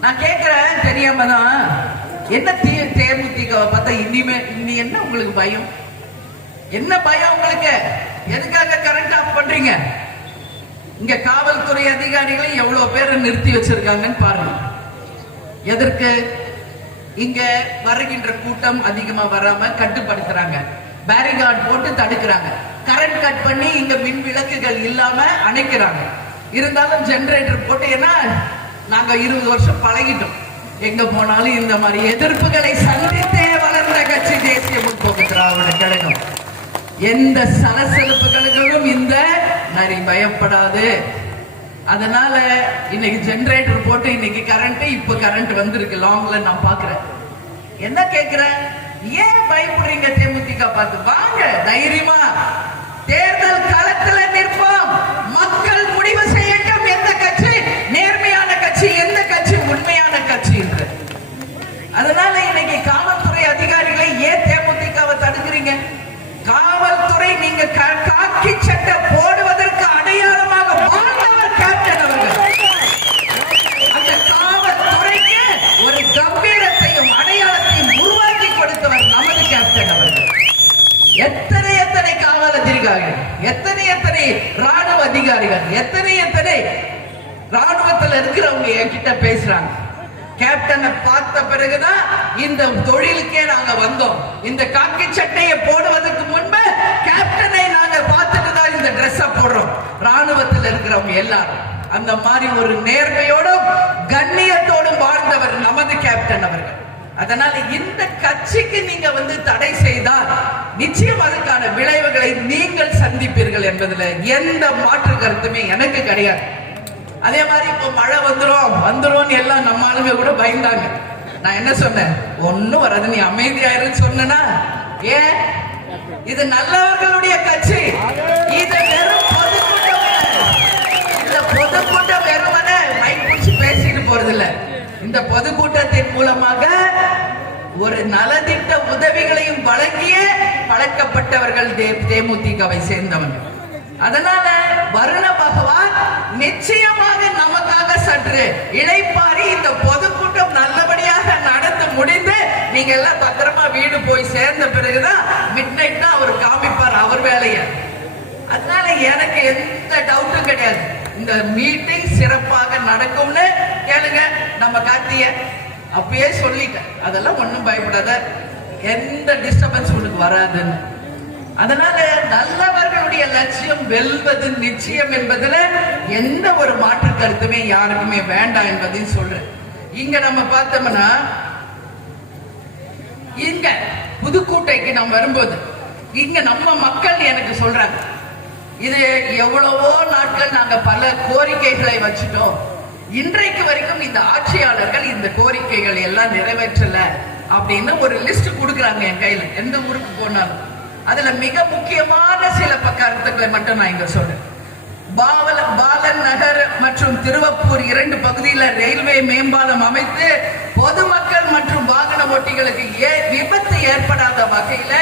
நான் கேட்கிறேன், தெரியாம தான், என்ன தேமுதிகவை பார்த்தா இனி என்ன உங்களுக்கு பயம்? என்ன பயம் உங்களுக்கு? எதுக்காக கரண்ட் ஆஃப் பண்றீங்க? இங்க காவல்துறை அதிகாரிகளை எவ்வளவு பேரை நிறுத்தி வச்சிருக்காங்கன்னு பாருங்க. எதற்கு? இங்க வருகின்ற கூட்டம் அதிகமா வராம கட்டுப்படுத்துறாங்க, பேரிகார்ட் போட்டு தடுக்கிறாங்க, கரண்ட் கட் பண்ணி இங்க மின் விளக்குகள் இல்லாம அணைக்கிறாங்க. இருந்தாலும் ஜெனரேட்டர் போட்டு, ஏன்னா நாங்க 20 வருஷம் பழகிட்டோம். எங்க போனாலும் இந்த மாதிரி எதிர்ப்புகளை சந்தித்தே வளர்ந்த கட்சி தேசிய முற்போக்கு திராவிட கழகம். எந்த சலசலப்புகளுக்கும் இந்த நரி பயப்படாது. அதனால இன்னைக்கு ஜெனரேட்டர் போட்டு இன்னைக்கு கரண்ட், இப்ப கரண்ட் வந்திருக்கு லாங்ல. நான் பாக்குறேன், என்ன கேக்குறேன், ஏன் பயப்படுறீங்க? தேமுதிக பார்த்து வாங்க, தைரியமா தேர்தல் களத்துல நிற்போம். மக்கள் முடிவு செய்யட்டும் எந்த கட்சி நேர்மையான கட்சி, எந்த கட்சி உண்மையான கட்சி என்று. அதனால இன்னைக்கு காவல்துறை அதிகாரிகளை ஏன் தேமுதிகவை தடுக்கிறீங்க? காவல்துறை நீங்க காக்கி சட்டை போடுவதற்கு அடையாளமாக வாழ்ந்தவர் கேப்டன் அவர்கள். அந்த காவல்துறைக்கு ஒரு கம்பீரத்தையும் அடையாளத்தையும் உருவாக்கி கொடுத்தவர் நமது கேப்டன் அவர்கள். எத்தனை காவல் அதிகாரிகள், எத்தனை ராணுவ அதிகாரிகள், எத்தனை ராணுவத்தில் இருக்கிறவங்க என்கிட்ட பேசுறாங்க. கேப்டனை பார்த்த பிறகுதான் இந்த தொழிலுக்கே நாங்க வந்தோம். இந்த காக்கி சட்டையை போடுவதற்கு முன்பு கேப்டனை நாங்க பார்த்துட்டு தான் இந்த ட்ரெஸ்ஸை போடுறோம். ராணுவத்தில் இருக்கிறவங்க எல்லாரும் அந்த மாதிரி ஒரு நேர்மையோடும் கண்ணியத்தோடும் வாழ்ந்தவர் நமது கேப்டன் அவர்கள். அதனால இந்த கட்சிக்கு நீங்க தடை செய்தால் நிச்சயம் அதுக்கான விளைவுகளை நீங்கள் சந்திப்பீர்கள் என்பதுல எந்த மாற்று கருத்துமே எனக்கு கிடையாது. அதே மாதிரி இப்போ மழை வந்துரும் எல்லாம் நம்ம ஆளுங்க கூட பயந்தாங்க. நான் என்ன சொன்னேன், ஒன்னும் வராது, நீ அமைதியாயிரு சொன்னா. ஏன்? இது நல்லவர்களுடைய கட்சி. இது வெறும் பொதுக்கூட்டம். இந்த பொதுக்கூட்டம் வெறுமன மைக் பிடிச்சு பேசிட்டு போறது இல்ல. இந்த பொதுக்கூட்டத்தின் மூலமாக ஒரு நலத்திட்ட உதவிகளையும் வழங்கிய பழக்கப்பட்டவர்கள் தேமுதிகவை சேர்ந்தவர்கள். அதனால வருண பகவான் நிச்சயமாக நமக்காக சற்று இளைப்பாரி இந்த பொதுக்கூட்டம் நல்லபடியாக நடந்து முடிந்து நீங்க எல்லாம் பத்திரமா வீடு போய் சேர்ந்த பிறகுதான் மிட் நைட் தான் அவர் காமிப்பார் அவர் வேலைய. அதனால எனக்கு எந்த டவுட்டும் கிடையாது. இந்த மீட்டிங் சிறப்பாக நடக்கும்னு கேளுங்க. நம்ம கார்த்திய அப்பயே சொல்லிட்டேன், அதெல்லாம் ஒன்றும் பயப்படாத, எந்த டிஸ்டர்பன்ஸ் உனக்கு வராதுன்னு. அதனால நல்லவர்களுடைய லட்சியம் வெல்வது நிச்சயம் என்பதுல எந்த ஒரு மாற்று கருத்துமே யாருக்குமே வேண்டாம் என்பதையும் சொல்றேன். இங்க நம்ம பார்த்தோம்னா, இங்க புதுக்கோட்டைக்கு நம்ம வரும்போது இங்க நம்ம மக்கள் எனக்கு சொல்றாங்க, இது எவ்வளவோ நாட்கள் நாங்க பல கோரிக்கைகளை வச்சுட்டோம், இன்றைக்கு வரைக்கும் இந்த ஆட்சியாளர்கள் இந்த கோரிக்கைகள் எல்லாம் நிறைவேற்றல அப்படின்னு ஒரு லிஸ்ட் கொடுக்குறாங்க என் கையில. எந்த ஊருக்கு போனாலும் அதுல மிக முக்கியமான சில கருத்துக்களை மட்டும் நான் இங்க சொல்றேன். பாலன் நகர் மற்றும் திருவப்பூர் 2 பகுதியில ரயில்வே மேம்பாலம் அமைத்து பொதுமக்கள் மற்றும் வாகன ஓட்டிகளுக்கு விபத்து ஏற்படாத வகையில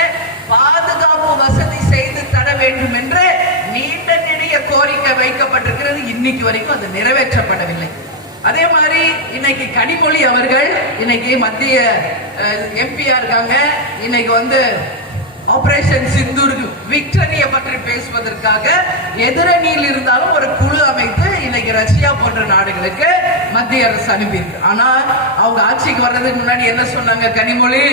பாதுகாப்பு வசதி செய்து தர வேண்டும் என்று நீண்ட நெடிய கோரிக்கை வைக்கப்பட்டிருக்கிறது. இன்னைக்கு வரைக்கும் அது நிறைவேற்றப்படவில்லை. அதே மாதிரி இன்னைக்கு கனிமொழி அவர்கள் இன்னைக்கு மத்திய எம்பியா இருக்காங்க. இன்னைக்கு ஆபரேஷன் சிந்தூர் விக்டரியை பற்றி பேசுவதற்காக எதிரணியில் இருந்தாலும் ஒரு குழு அமைத்து இன்னைக்கு ரஷ்யா போன்ற நாடுகளுக்கு மத்திய அரசு அனுப்பியிருக்கு. ஆனா அவங்க ஆட்சிக்கு வர்றதுக்கு முன்னாடி என்ன சொன்னாங்க கனிமொழி,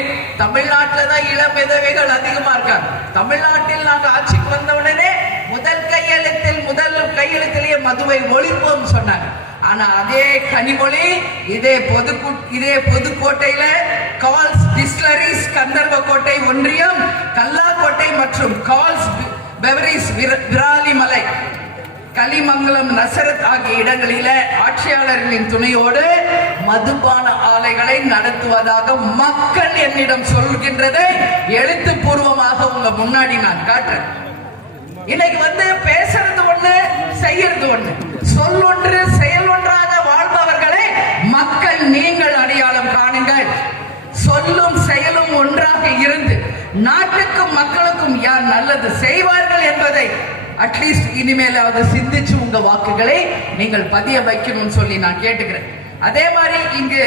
தமிழ்நாட்டில் தான் இளம் விதவைகள் அதிகமா இருக்காங்க, தமிழ்நாட்டில் நாங்க ஆட்சிக்கு வந்த உடனே முதல் கையெழுத்திலேயே மதுவை ஒழிப்போம் சொன்னாங்க. ஆனா அதே கனிமொழி இதே புதுக்கோட்டையில கால்ஸ் டிஸ்டிலரிஸ், கந்தர்வக்கோட்டை ஒன்றியம், கல்லாக்கோட்டை மற்றும் கால்ஸ் பெவரிஸ் விராலிமலை, கலிமங்கலம், நசரத் ஆகிய இடங்களில ஆட்சியாளர்களின் துணையோடு மதுபான ஆலைகளை நடத்துவதாக மக்கள் என்னிடம் சொல்கின்றதை எழுத்துப்பூர்வமாக உங்க முன்னாடி நான் காட்டுறேன். இன்னைக்கு பேசுறது ஒண்ணு, செய்யறது ஒண்ணு, சொல்லொன்று செயல் ஒன்றாக வாழ்பவர்களை மக்கள் நீங்கள் அடையாளம் காணுங்கள். சொல்லும் செயலும் ஒன்றாக இருந்து நாட்டுக்கும் மக்களுக்கும் யார் நல்லது செய்வார்கள் என்பதை அட்லீஸ்ட் இனிமேலாவது சிந்திச்சு உங்க வாக்குகளை நீங்கள் பதிய வைக்கணும்னு சொல்லி நான் கேட்டுக்கிறேன். அதே மாதிரி இங்கு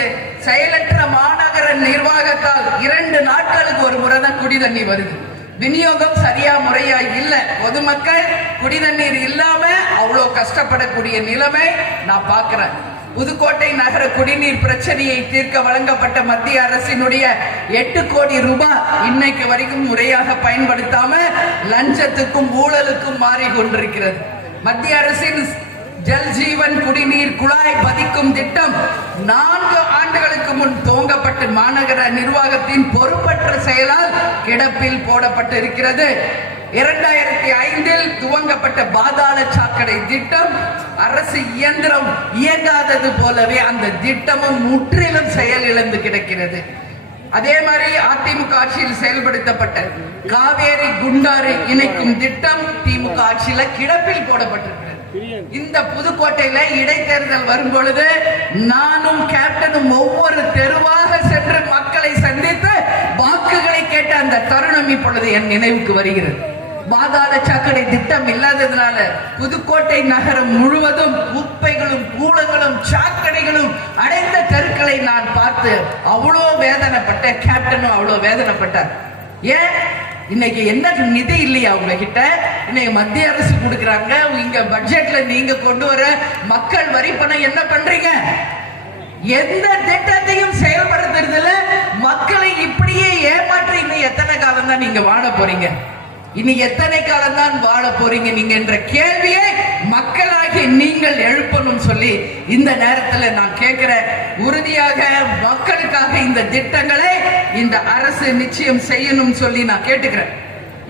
செயலற்ற மாநகர நிர்வாகத்தால் 2 நாட்களுக்கு ஒரு முறை தான் குடி தண்ணி வருது. விநியோகம் சரியா முறையா இல்ல. பொதுமக்கள் குடிதண்ணீர் இல்லாம அவ்வளவு கஷ்டப்படக்கூடிய நிலைமை நான் பார்க்கிறேன். புதுக்கோட்டை நகர குடிநீர் பிரச்சனையை தீர்க்க வழங்கப்பட்ட மத்திய அரசினுடைய 8 கோடி ரூபாய் இன்னைக்கு வரைக்கும் முறையாக பயன்படுத்தாம லஞ்சத்துக்கும் ஊழலுக்கும் மாறிக்கொண்டிருக்கிறது. மத்திய அரசின் ஜல் ஜீவன் குடிநீர் குழாய் பதிக்கும் திட்டம் 4 ஆண்டுகளுக்கு முன் துவங்கப்பட்ட மாநகர நிர்வாகத்தின் பொறுப்பற்ற செயலால் கிடப்பில் போடப்பட்டு இருக்கிறது. 2005 துவங்கப்பட்ட பாதாள சாக்கடை திட்டம் அரசு இயந்திரம் இயங்காதது போலவே அந்த திட்டமும் முற்றிலும் செயலிழந்து கிடக்கிறது. அதே மாதிரி அதிமுக ஆட்சியில் செயல்படுத்தப்பட்ட காவேரி குண்டாறு இணைக்கும் திட்டம் திமுக ஆட்சியில கிடப்பில் போடப்பட்டிருக்கிறது. இந்த புதுக்கோட்டையில இடைத்தேர்தல் வரும் பொழுது நானும் கேப்டனும் ஒவ்வொரு தெருவாக சென்று மக்களை சந்தித்து வாக்குகளை கேட்ட அந்த தருணம் இப்பொழுது என் நினைவுக்கு வருகிறது. பாதாள சாக்கடை திட்டம் இல்லாததுனால புதுக்கோட்டை நகரம் முழுவதும் குப்பைகளும் கூலங்களும் சாக்கடைகளும் அடைந்த தெருக்களை நான் பார்த்து அவ்வளோ வேதனைப்பட்ட, கேப்டனும் அவ்வளோ வேதனைப்பட்டார். ஏன் இன்னைக்கு என்ன நிதி இல்லையா உங்ககிட்ட? இன்னைக்கு மத்திய அரசு கொடுக்கறாங்க, இங்க பட்ஜெட்ல நீங்க கொண்டு வர மக்கள் வரி பணம் என்ன பண்றீங்க? எந்த திட்டத்தையும் செயல்படுத்துறதுல மக்களை இப்படியே ஏமாற்றி இன்னும் எத்தனை காலம் தான் நீங்க வாழ போறீங்க? இனி எத்தனை காலம் தான் வாழ போறீங்க நீங்க என்ற கேள்வியை மக்களாகி நீங்கள் எழுப்பணும் சொல்லி இந்த நேரத்தில் நான் கேட்கிறேன். உறுதியாக மக்களுக்காக இந்த திட்டங்களை இந்த அரசு நிச்சயம் செய்யணும் சொல்லி நான் கேட்டுக்கிறேன்.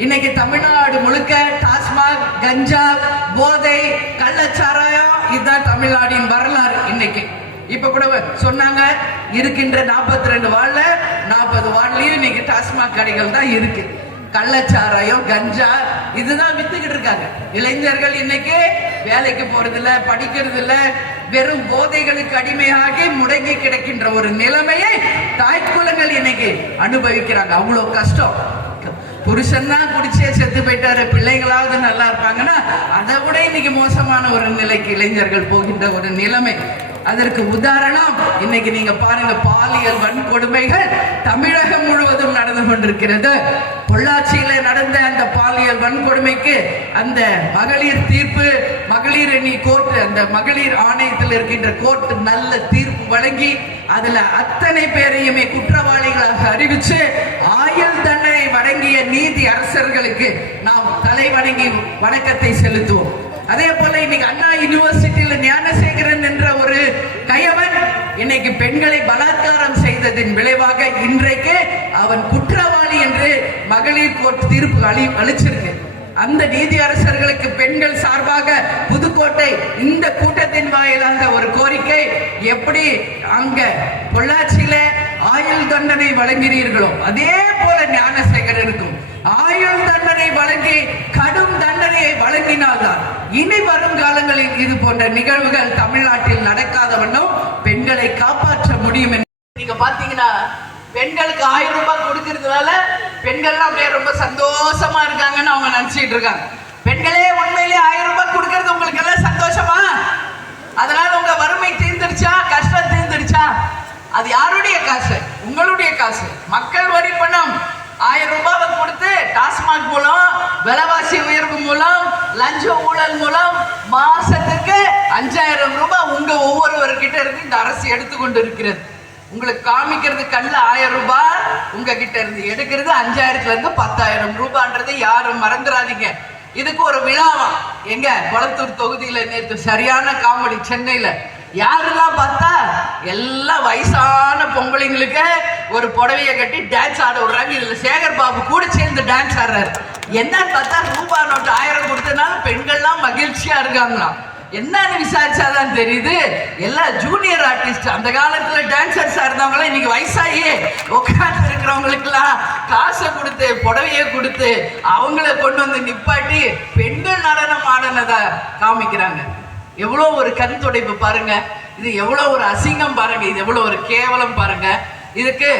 இன்னைக்கு தமிழ்நாடு முழுக்க டாஸ்மாக், கஞ்சா, போதை, கள்ளச்சாராயம் இதுதான் தமிழ்நாட்டின் வரலாறு. இன்னைக்கு இப்ப கூட சொன்னாங்க இருக்கின்ற 42 வார்டுல 40 வார்டுலயும் இன்னைக்கு டாஸ்மாக் கடைகள் தான் இருக்கு. கள்ளச்சாராயம், கஞ்சா இதுதான் வித்துக்கிட்டு இருக்காங்க. இளைஞர்கள் இன்னைக்கு வேலைக்கு போறது இல்ல, படிக்கிறது இல்ல, வெறும் போதைகளுக்கு அடிமையாகி முடங்கி கிடக்கின்ற ஒரு நிலைமையை தாய்க்குலங்கள் இன்னைக்கு அனுபவிக்கிறாங்க. அவ்வளவு கஷ்டம். புருஷன் தான் குடிச்சே செத்து போயிட்டாரு, பிள்ளைங்களாவது நல்லா இருப்பாங்கன்னா அதை விட இன்னைக்கு மோசமான ஒரு நிலைக்கு இளைஞர்கள் போகின்ற ஒரு நிலைமை. அதற்கு உதாரணம் இன்னைக்கு நீங்க பாருங்க, பாலியல் வன்கொடுமைகள் தமிழகம் முழுவதும் நடந்து கொண்டிருக்கிறது. பொள்ளாச்சியில நடந்த அந்த பாலியல் வன்கொடுமைக்கு அந்த மகளிர் தீர்ப்பு, மகளிர் அணி கோர்ட், அந்த மகளிர் ஆணையத்தில் இருக்கின்ற கோர்ட் நல்ல தீர்ப்பு வழங்கி அதுல அத்தனை பேரையுமே குற்றவாளிகளாக அறிவிச்சு ஆயுள் தண்டனை வழங்கிய நீதி அரசர்களுக்கு நாம் தலை வணங்கி வணக்கத்தை செலுத்துவோம். அதே போல இன்னைக்கு அண்ணா யூனிவர்சிட்டியில் ஞானசேகரன் என்ற ஒரு கயவன் இன்னைக்கு பெண்களை பலாத்காரம் செய்ததின் விளைவாக இன்றைக்கு அவன் குற்றவாளி என்று மகளிர் கோர்ட் தீர்ப்பு அளிச்சிருக்கு. அந்த நீதி அரசர்களுக்கு பெண்கள் சார்பாக புதுக்கோட்டை இந்த கூட்டத்தின் வாயிலாக ஒரு கோரிக்கை, எப்படி அங்க பொள்ளாச்சியில ஆயுள் தண்டனை வழங்கினீர்களோ அதே போல ஞானசேகரனுக்கும் ஆயுள் தண்டனை வழங்கி கடும் தண்டனையை வழங்கினால்தான் இனி வரும் காலங்களில் இது போன்ற நிகழ்வுகள் தமிழ்நாட்டில் நடக்காத வண்ணம் பெண்களை காப்பாற்ற முடியும். நீங்க பாத்தீங்கன்னா பெண்களுக்கு 1000 ரூபாய் கொடுக்கறதுனால பெண்கள்லாம் அப்படியே ரொம்ப சந்தோஷமா இருக்காங்கன்னு அவங்க நினைச்சிட்டு இருக்காங்க. பெண்களே உண்மையிலே 1000 ரூபாய் கொடுக்கறது உங்களுக்கு எல்லாம் சந்தோஷமா? அதனால உங்க வறுமை தீர்ந்துடுச்சா? கஷ்டம் தீர்ந்துடுச்சா? அது யாருடைய காசு? உங்களுடைய காசு, மக்கள் வரி பணம். 1000 ரூபாவை கொடுத்து டாஸ்மாக் மூலம், விலைவாசி உயர்வு மூலம், லஞ்ச ஊழல் மூலம் மாசத்துக்கு 5000 ரூபாய் உங்க ஒவ்வொருவர்கிட்ட இருந்து இந்த அரசு எடுத்துக்கொண்டு இருக்கிறது. உங்களுக்கு காமிக்கிறது கண்ணில் 1000 ரூபாய், உங்ககிட்ட இருந்து எடுக்கிறது 5000ல இருந்து 10,000 ரூபாய்ன்றதை யாரும் மறந்துடாதீங்க. இதுக்கு ஒரு விழாவா எங்க கொளத்தூர் தொகுதியில நேற்று சரியான காமெடி. சென்னையில யாருலாம் பார்த்தா எல்லாம் வயசான பொம்பளைங்களுக்கு ஒரு புடவையை கட்டி டான்ஸ் ஆட விடுறாங்க. இதுல சேகர் பாபு கூட சேர்ந்து டான்ஸ் ஆடுறாரு. என்னன்னு பார்த்தா ரூபாய் நோட்டு 1000 கொடுத்தனால பெண்கள்லாம் மகிழ்ச்சியா இருக்காங்களாம். என்னன்னு விசாரிச்சாதான் தெரியுது, எல்லாம் ஜூனியர் ஆர்டிஸ்ட். அந்த காலத்துல டான்சர்ஸா இருந்தவங்களாம் இன்னைக்கு வயசாகி உட்கார்ந்து இருக்கிறவங்களுக்குலாம் காசை கொடுத்து புடவையை கொடுத்து அவங்கள கொண்டு வந்து நிப்பாட்டி பெண்கள் நடனம் ஆடினதை காமிக்கிறாங்க. எவ்வளோ ஒரு கண் துடைப்பு பாருங்க, இது எவ்வளோ ஒரு அசிங்கம் பாருங்க, இது எவ்வளோ ஒரு கேவலம் பாருங்க. இதுக்கு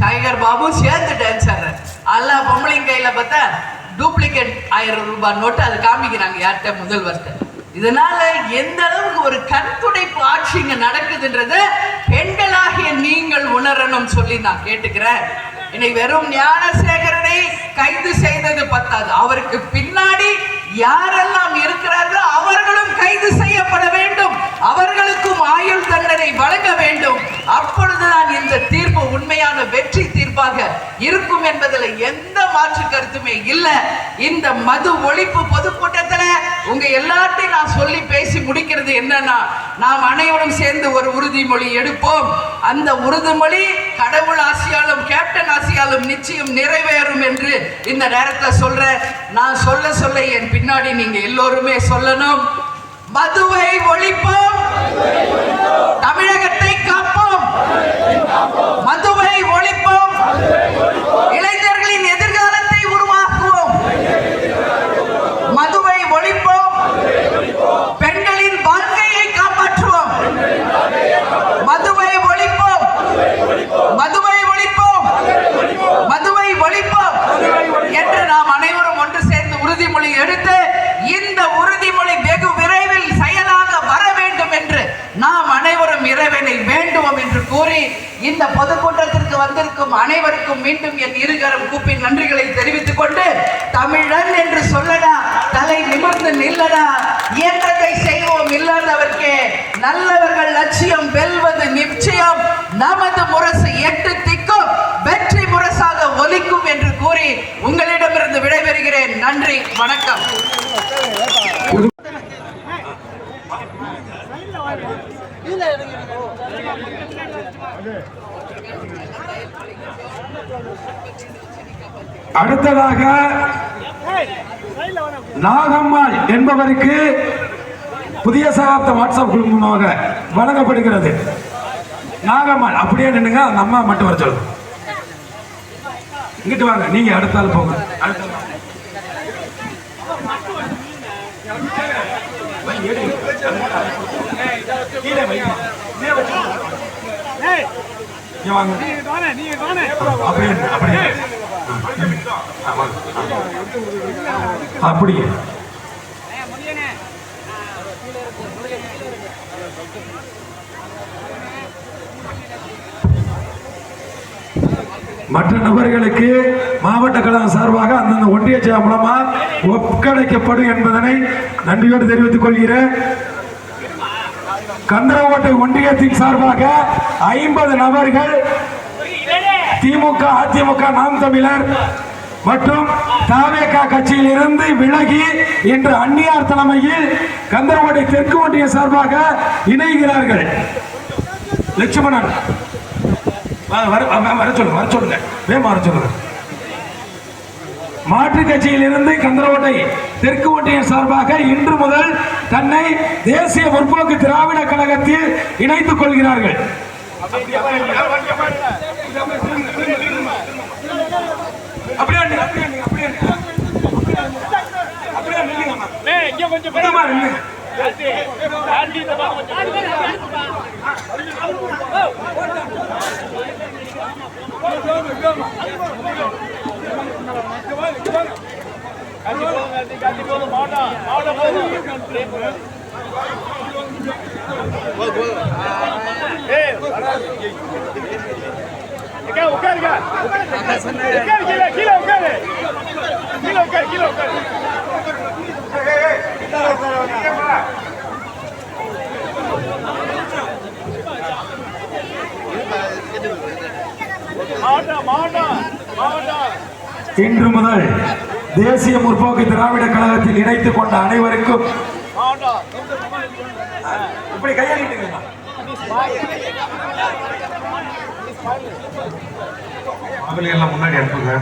சேகர் பாபு சேர்ந்து டான்ஸ் ஆடுறாரு. எல்லா பொம்பளைங்க கையில பார்த்தா டூப்ளிகேட் 1000 ரூபாய் நோட்டு அது காமிக்கிறாங்க யார்கிட்ட? முதல்வர்கிட்ட. இதனால எந்த அளவுக்கு ஒரு கண் துடைப்பு ஆட்சி இங்க நடக்குதுன்றத பெண்களாகிய நீங்கள் உணரணும் சொல்லி நான் கேட்டுக்கிறேன். இன்னைக்கு வெறும் ஞானசேகரனை கைது செய்தது பத்தாது, அவருக்கு பின்னாடி யாரெல்லாம் இருக்கிறார்களோ அவர்களும் கைது செய்யப்பட வேண்டும், அவர்களுக்கும் ஆயுள் தண்டனை வழங்க வேண்டும். அப்பொழுதுதான் இந்த தீர்ப்பு உண்மையான வெற்றி தீர்ப்பாக இருக்கும் என்பதில் எந்த மாற்று கருத்துமே இல்லை. இந்த மது ஒழிப்பு பொதுக்கூட்டத்தில் உங்க எல்லாத்தையும் நான் சொல்லி பேசி முடிக்கிறது என்னன்னா, நாம் அனைவரும் சேர்ந்து ஒரு உறுதிமொழி எடுப்போம். அந்த உறுதிமொழி கடவுள் ஆசியாலும் கேப்டன் ஆசியாலும் நிச்சயம் நிறைவேறும் என்று இந்த நேரத்தில் சொல்றேன். நான் சொல்ல சொல்ல என் பின்னாடி நீங்க எல்லோருமே சொல்லணும். மதுவை ஒழிப்போம், தமிழகத்தை காப்போம். மதுவை ஒழிப்போம், இளைஞர்களின் எதிர்காலத்தை உருவாக்குவோம். மதுவை ஒழிப்போம், பெண்களின் வாழ்க்கையை காப்பாற்றுவோம். மதுவை ஒழிப்போம், மதுவை ஒழிப்போம், மதுவை ஒழிப்போம் என்று நாம் அனைவரும் ஒன்று சேர்ந்து உறுதிமொழி எடுத்து இந்த உறுதிமொழி வெகு விரைவில் செயலாக வர வேண்டும் என்று நாம் அனைவரும் இறைவனை வேண்டுவோம் என்று கூறி இந்த பொதுக்கூட்டத்திற்கு வந்திருக்கும் அனைவருக்கும் மீண்டும் என் இருகரம் கூப்பி நன்றிகளை தெரிவித்துக் கொண்டு, தமிழன் என்று சொல்லடா, தலை நிமிர்ந்து நில்லடா, இயன்றதை செய்வோம், இல்லாதவர்க்கே நல்லவர்கள் லட்சியம் வெல்வது நிச்சயம், நமது முரசு 8 திக்கும் வெற்றி முரசாக ஒலிக்கும் என்று கூறி உங்களிடமிருந்து விடைபெறுகிறேன். நன்றி, வணக்கம். அடுத்ததாக நாகம்மாள் என்பவருக்கு புதிய சகாப்த வாட்ஸ்அப் குழுமமாக வழங்கப்படுகிறது. நாகம்மாள் அப்படியே நின்னுங்க, அந்த அம்மா மட்டும் வர சொல்லுங்க. இங்கிட்டு வாங்க, நீங்க அடுத்தால் போங்க. அப்படியே மற்ற நபர்களுக்கு மாவட்ட கழகம் சார்பாக அந்தந்த ஒன்றிய செயலர் மூலமா ஒப்படைக்கப்படும் என்பதனை நன்றியோடு தெரிவித்துக் கொள்கிறேன். கந்தரகோட்டை ஒன்றியத்தின் சார்பாக 50 நபர்கள் திமுக, அதிமுக, நாம் தமிழர் மற்றும் தாவேக கட்சியில் இருந்து விலகி இன்று அந்நியார் தலைமையில் கந்தரகோட்டை தெற்கு ஒன்றிய சார்பாக இணைகிறார்கள். லட்சுமணன் வர சொல்லுங்க, மாற்றுக் கட்சியில் இருந்து கந்தரகோட்டை தெற்கு ஒன்றிய சார்பாக இன்று முதல் தன்னை தேசிய முற்போக்கு திராவிட கழகத்தில் இணைத்துக் கொள்கிறார்கள். இன்று முதல் தேசிய முற்போக்கு திராவிட கழகத்தில் இணைத்துக் கொண்ட அனைவருக்கும் இப்படி கையாளிட்டீங்களா? எல்லாம் முன்னாடி அனுப்புங்க.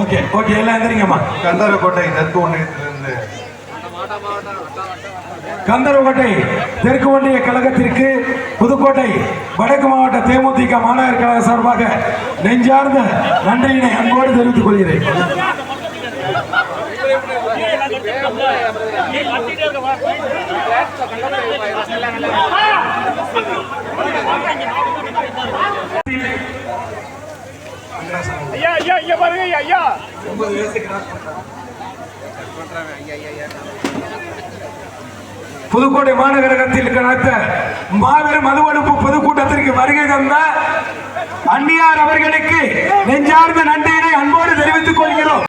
ஓகே ஓகே, எல்லாம் எந்திரிங்கம்மா. கந்தரகோட்டை தெற்கு ஒன்றியத்திலிருந்து கந்தரகோட்டை தெற்கு ஒன்றிய கழகத்திற்கு புதுக்கோட்டை வடக்கு மாவட்ட தேமுதிக மாநகர் கழக சார்பாக நெஞ்சார்ந்த நன்றியினை அன்போடு தெரிவித்துக் கொள்கிறேன். புதுக்கோட்டை மாநகரத்தில் நடத்த மாபெரும் மதுவெடுப்பு பொதுக்கூட்டத்திற்கு வருகை தந்த அந்நியார் அவர்களுக்கு நெஞ்சார்ந்த நன்றியினை அன்போடு தெரிவித்துக் கொள்கிறோம்.